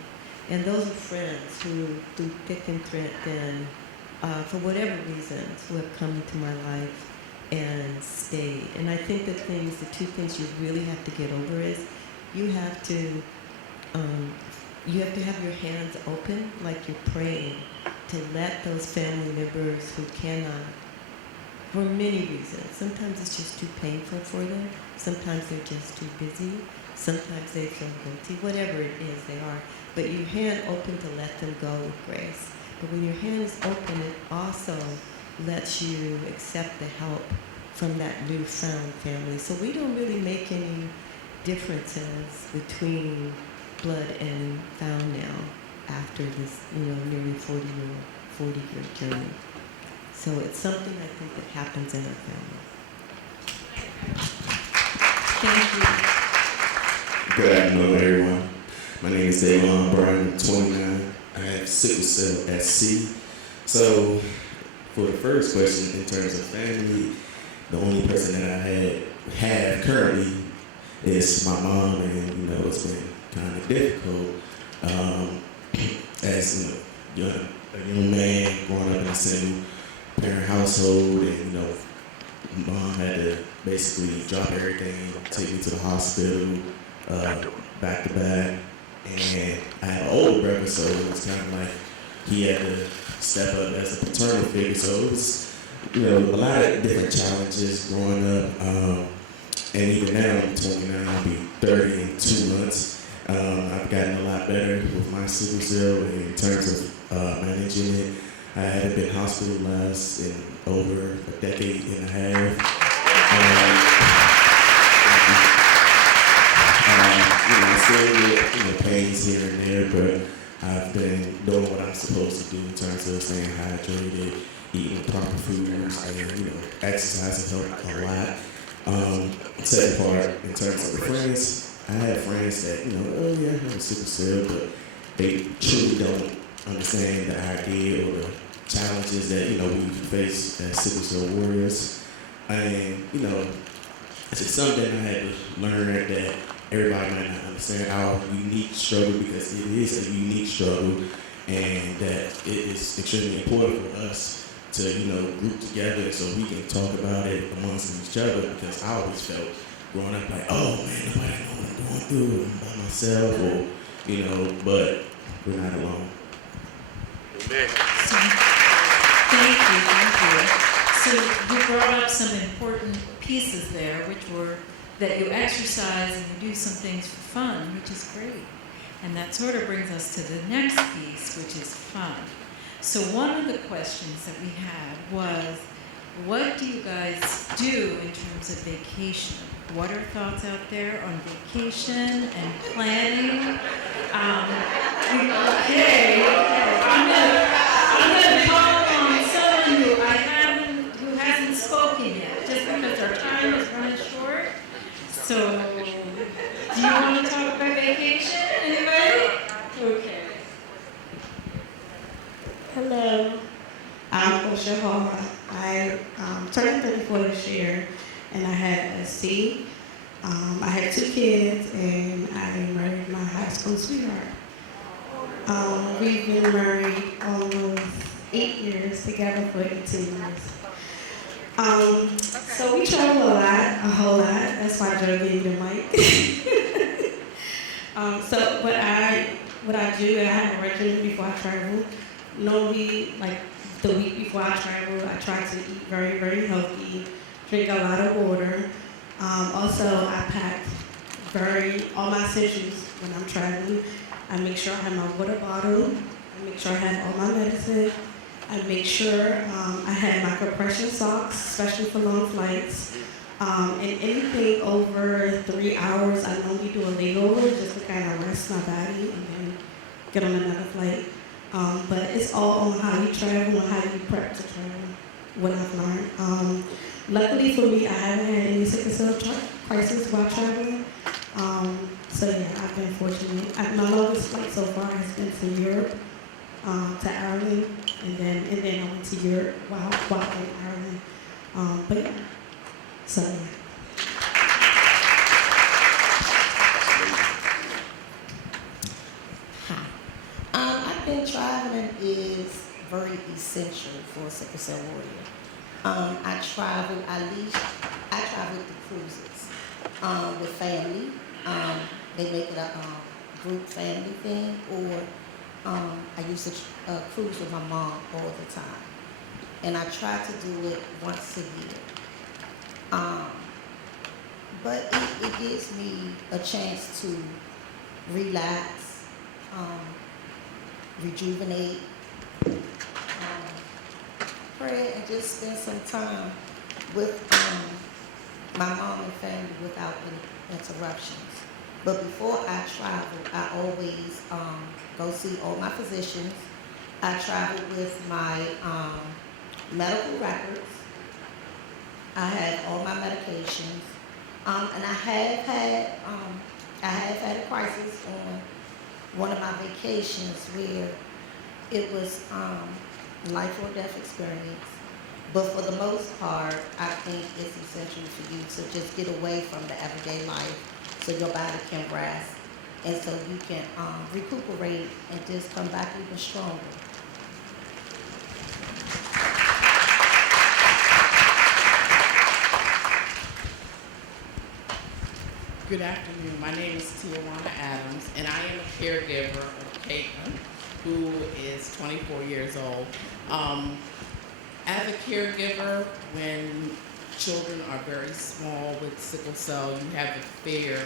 And those are friends who, through thick and thin, for whatever reasons, who have come into my life and stayed. And I think the two things you really have to get over is you have to have your hands open, like you're praying, to let those family members who cannot, for many reasons. Sometimes it's just too painful for them. Sometimes they're just too busy. Sometimes they feel guilty. Whatever it is they are. But your hand open to let them go with grace. But when your hand is open, it also lets you accept the help from that newfound family. So we don't really make any differences between blood and found now after this, nearly 40-year journey. So it's something I think that happens in our family. Thank you. Good afternoon, everyone. My name is Roland. I'm 29. I have sickle cell SC. So for the first question, in terms of family, the only person that I have currently is my mom, and it's been kind of difficult as a young man growing up in a single parent household, and mom had to basically drop everything, take me to the hospital back to back, and I have an older brother, so it was kind of like he had to step up as a paternal figure. So it was a lot of different challenges growing up. And even now, I'm 29, I'll be 30 in 2 months. I've gotten a lot better with my sickle cell in terms of managing it. I had been hospitalized in over a decade and a half. I still get pains here and there, but I've been doing what I'm supposed to do in terms of staying hydrated, eating proper foods, and exercise has helped a lot. Second part, in terms of the friends, I have friends that, oh yeah, I have a sickle cell, but they truly don't understand the idea or the challenges that, we face as sickle cell warriors. And, it's just something I had to learn that everybody might not understand our unique struggle, because it is a unique struggle, and that it is extremely important for us to, group together so we can talk about it amongst each other, because I always felt growing up like, oh man, nobody knows what I'm going through, I'm by myself, or, but we're not alone. Amen. Thank you. So you brought up some important pieces there, which were that you exercise and you do some things for fun, which is great. And that sort of brings us to the next piece, which is fun. So one of the questions that we had was, what do you guys do in terms of vacation? What are thoughts out there on vacation and planning? Okay. I'm gonna call on someone who hasn't spoken yet, just because our time is running short. So, do you want to talk about vacation? Anybody? Okay. Hello, I'm Portia Hall. I turned 34 this year, and I had a C. I had 2 kids, and I married my high school sweetheart. We've been married almost 8 years, together for 18 years. So we travel a whole lot. That's why Joe gave me the mic. So what I do, I have a regimen before I travel. Normally, like the week before I travel, I try to eat very, very healthy, drink a lot of water. Also, I pack all my essentials when I'm traveling. I make sure I have my water bottle. I make sure I have all my medicine. I make sure I have my compression socks, especially for long flights. And anything over 3 hours, I normally do a layover just to kind of rest my body and then get on another flight. But it's all on how you travel and how you prep to travel, what I've learned. Luckily for me, I haven't had any sickle cell crisis while traveling. So yeah, I've been fortunate. My longest flight so far has been to Europe, to Ireland, and then I went to Europe while in Ireland. But yeah, so yeah. I think traveling is very essential for a sickle cell warrior. I travel with cruises with family. They make it a group family thing, or I used to cruise with my mom all the time. And I try to do it once a year. But it gives me a chance to relax, rejuvenate, pray, and just spend some time with my mom and family without any interruptions. But before I travel, I always go see all my physicians. I travel with my medical records. I have all my medications. And I have had a crisis on one of my vacations where it was life or death experience. But for the most part, I think it's essential for you to just get away from the everyday life so your body can rest and so you can recuperate and just come back even stronger. Good afternoon. My name is Tijuana Adams, and I am a caregiver of Caitlin, who is 24 years old. As a caregiver, when children are very small with sickle cell, you have the fear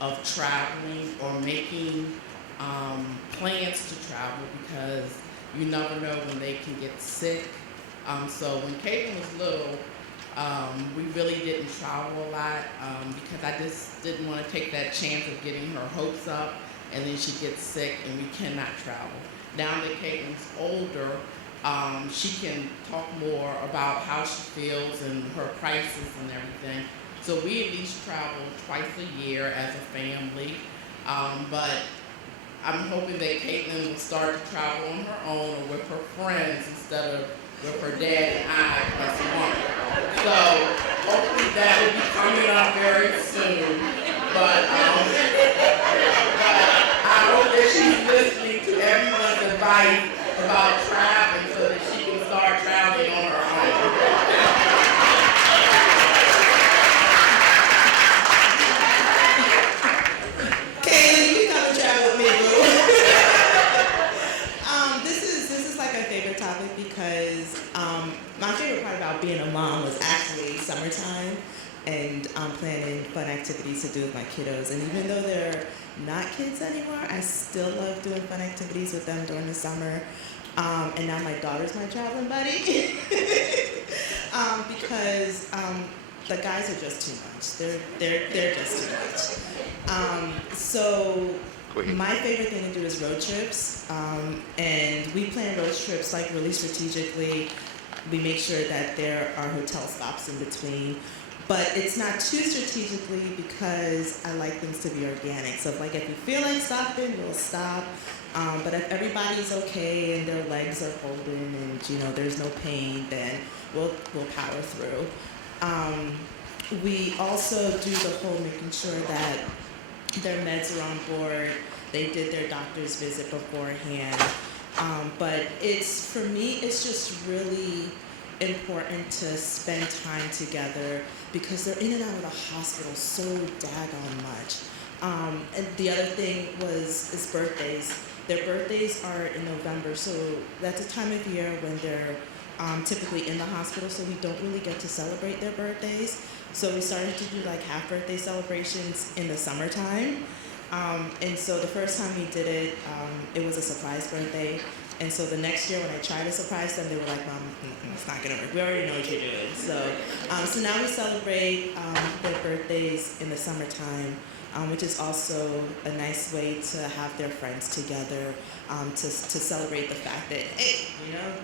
of traveling or making plans to travel because you never know when they can get sick. So when Caitlin was little, we really didn't travel a lot because I just didn't want to take that chance of getting her hopes up and then she gets sick and we cannot travel. Now that Caitlin's older, she can talk more about how she feels and her crisis and everything. So we at least travel twice a year as a family, but I'm hoping that Caitlin will start to travel on her own or with her friends instead of with her dad and I plus one. So hopefully that will be coming up very soon. But I hope that she's listening to everyone's advice about traveling so that she can start traveling on her own. Kayla, you can come and travel with me, boo. This is like a favorite topic because fun activities to do with my kiddos. And even though they're not kids anymore, I still love doing fun activities with them during the summer. And now my daughter's my traveling buddy because the guys are just too much. They're just too much. So my favorite thing to do is road trips, and we plan road trips like really strategically. We make sure that there are hotel stops in between, but it's not too strategically because I like things to be organic. So if we feel like stopping, we'll stop. But if everybody's okay and their legs are holding and there's no pain, then we'll power through. We also do the whole making sure that their meds are on board. They did their doctor's visit beforehand. But for me, it's just really important to spend time together because they're in and out of the hospital so daggone much. And the other thing is birthdays. Their birthdays are in November, so that's a time of year when they're typically in the hospital, so we don't really get to celebrate their birthdays. So we started to do half birthday celebrations in the summertime. And so the first time we did it, it was a surprise birthday. And so the next year when I tried to surprise them, they were like, Mom, it's not gonna work. We already know what you're doing. So now we celebrate their birthdays in the summertime, which is also a nice way to have their friends together to celebrate the fact that, hey,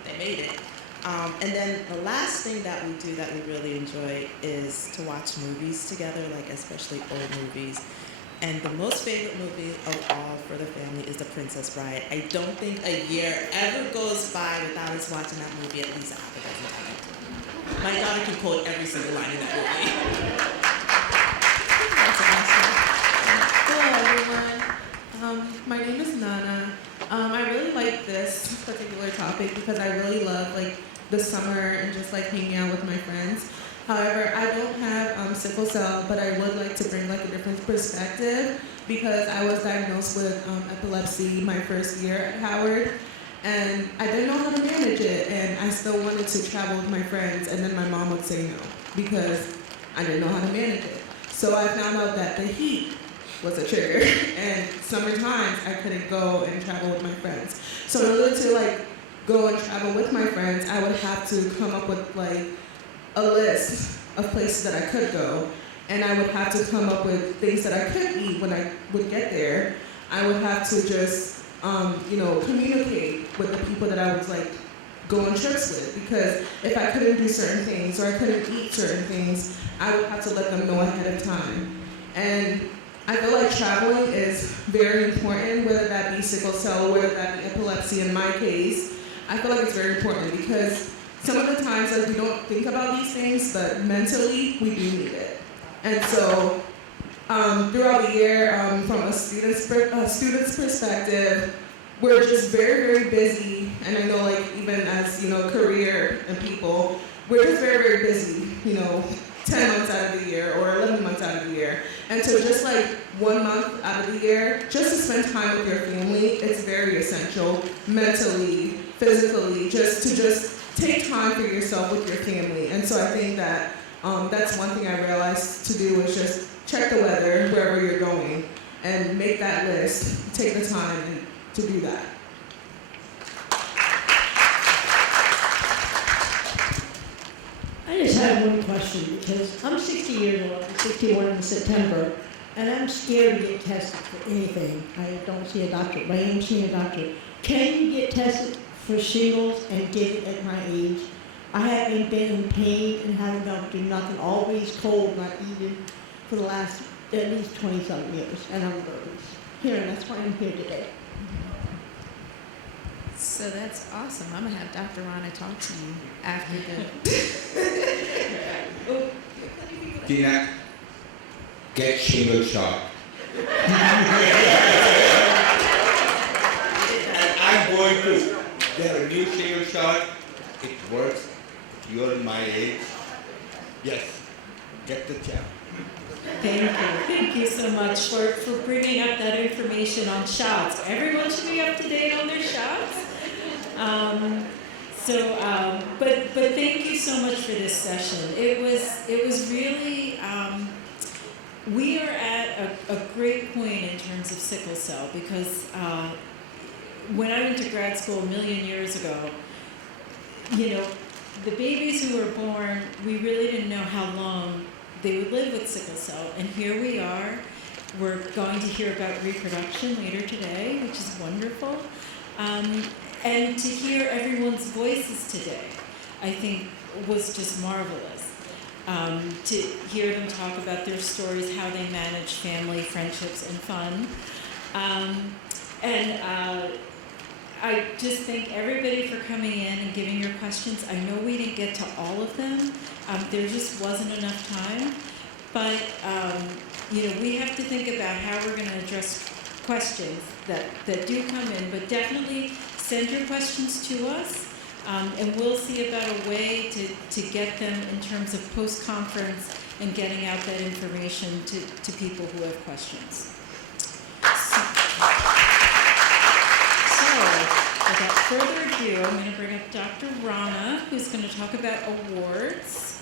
they made it. And then the last thing that we do that we really enjoy is to watch movies together, especially old movies. And the most favorite movie of all for the family is The Princess Bride. I don't think a year ever goes by without us watching that movie at least half a dozen times. My daughter can quote every single line in that movie. Hello everyone. My name is Nana. I really like this particular topic because I really love the summer and just hanging out with my friends. However, I don't have sickle cell, but I would like to bring a different perspective because I was diagnosed with epilepsy my first year at Howard, and I didn't know how to manage it, and I still wanted to travel with my friends, and then my mom would say no because I didn't know how to manage it. So I found out that the heat was a trigger, and summer times I couldn't go and travel with my friends. So in order to go and travel with my friends, I would have to come up with a list of places that I could go, and I would have to come up with things that I could eat when I would get there. I would have to just, communicate with the people that I was go on trips with, because if I couldn't do certain things or I couldn't eat certain things, I would have to let them know ahead of time. And I feel like traveling is very important, whether that be sickle cell, whether that be epilepsy in my case. I feel like it's very important because some of the times we don't think about these things, but mentally we do need it. And so throughout the year, from a student's perspective, we're just very, very busy. And I know even as, career and people, we're just very, very busy, 10 months out of the year or 11 months out of the year. And so just 1 month out of the year, just to spend time with your family, it's very essential, mentally, physically, just take time for yourself with your family. And so I think that that's one thing I realized to do is just check the weather wherever you're going and make that list, take the time to do that. I just have one question because I'm 60 years old, I'm 61 in September, and I'm scared to get tested for anything. I don't see a doctor, but I am seeing a doctor. Can you get tested for shingles and get it at my age? I haven't been in pain and haven't been able to do nothing, always cold, not eating, for the last at least 20-something years, and I'm here, and that's why I'm here today. So that's awesome. I'm gonna have Dr. Rana talk to you after the. Tina, get shingle shot. And I'm going to get a new shingle shot. It works. You're my age. Yes, get the jab. Thank you so much for bringing up that information on shots. Everyone should be up to date on their shots. But thank you so much for this session. It was really we are at a great point in terms of sickle cell because when I went to grad school a million years ago, the babies who were born, we really didn't know how long they would live with sickle cell. And here we are. We're going to hear about reproduction later today, which is wonderful. And to hear everyone's voices today, I think, was just marvelous. To hear them talk about their stories, how they manage family, friendships, and fun. I just thank everybody for coming in and giving your questions. I know we didn't get to all of them. There just wasn't enough time. But, we have to think about how we're going to address questions that do come in. But definitely send your questions to us. And we'll see about a way to get them in terms of post-conference and getting out that information to people who have questions. So, without further ado, I'm going to bring up Dr. Rana, who's going to talk about awards.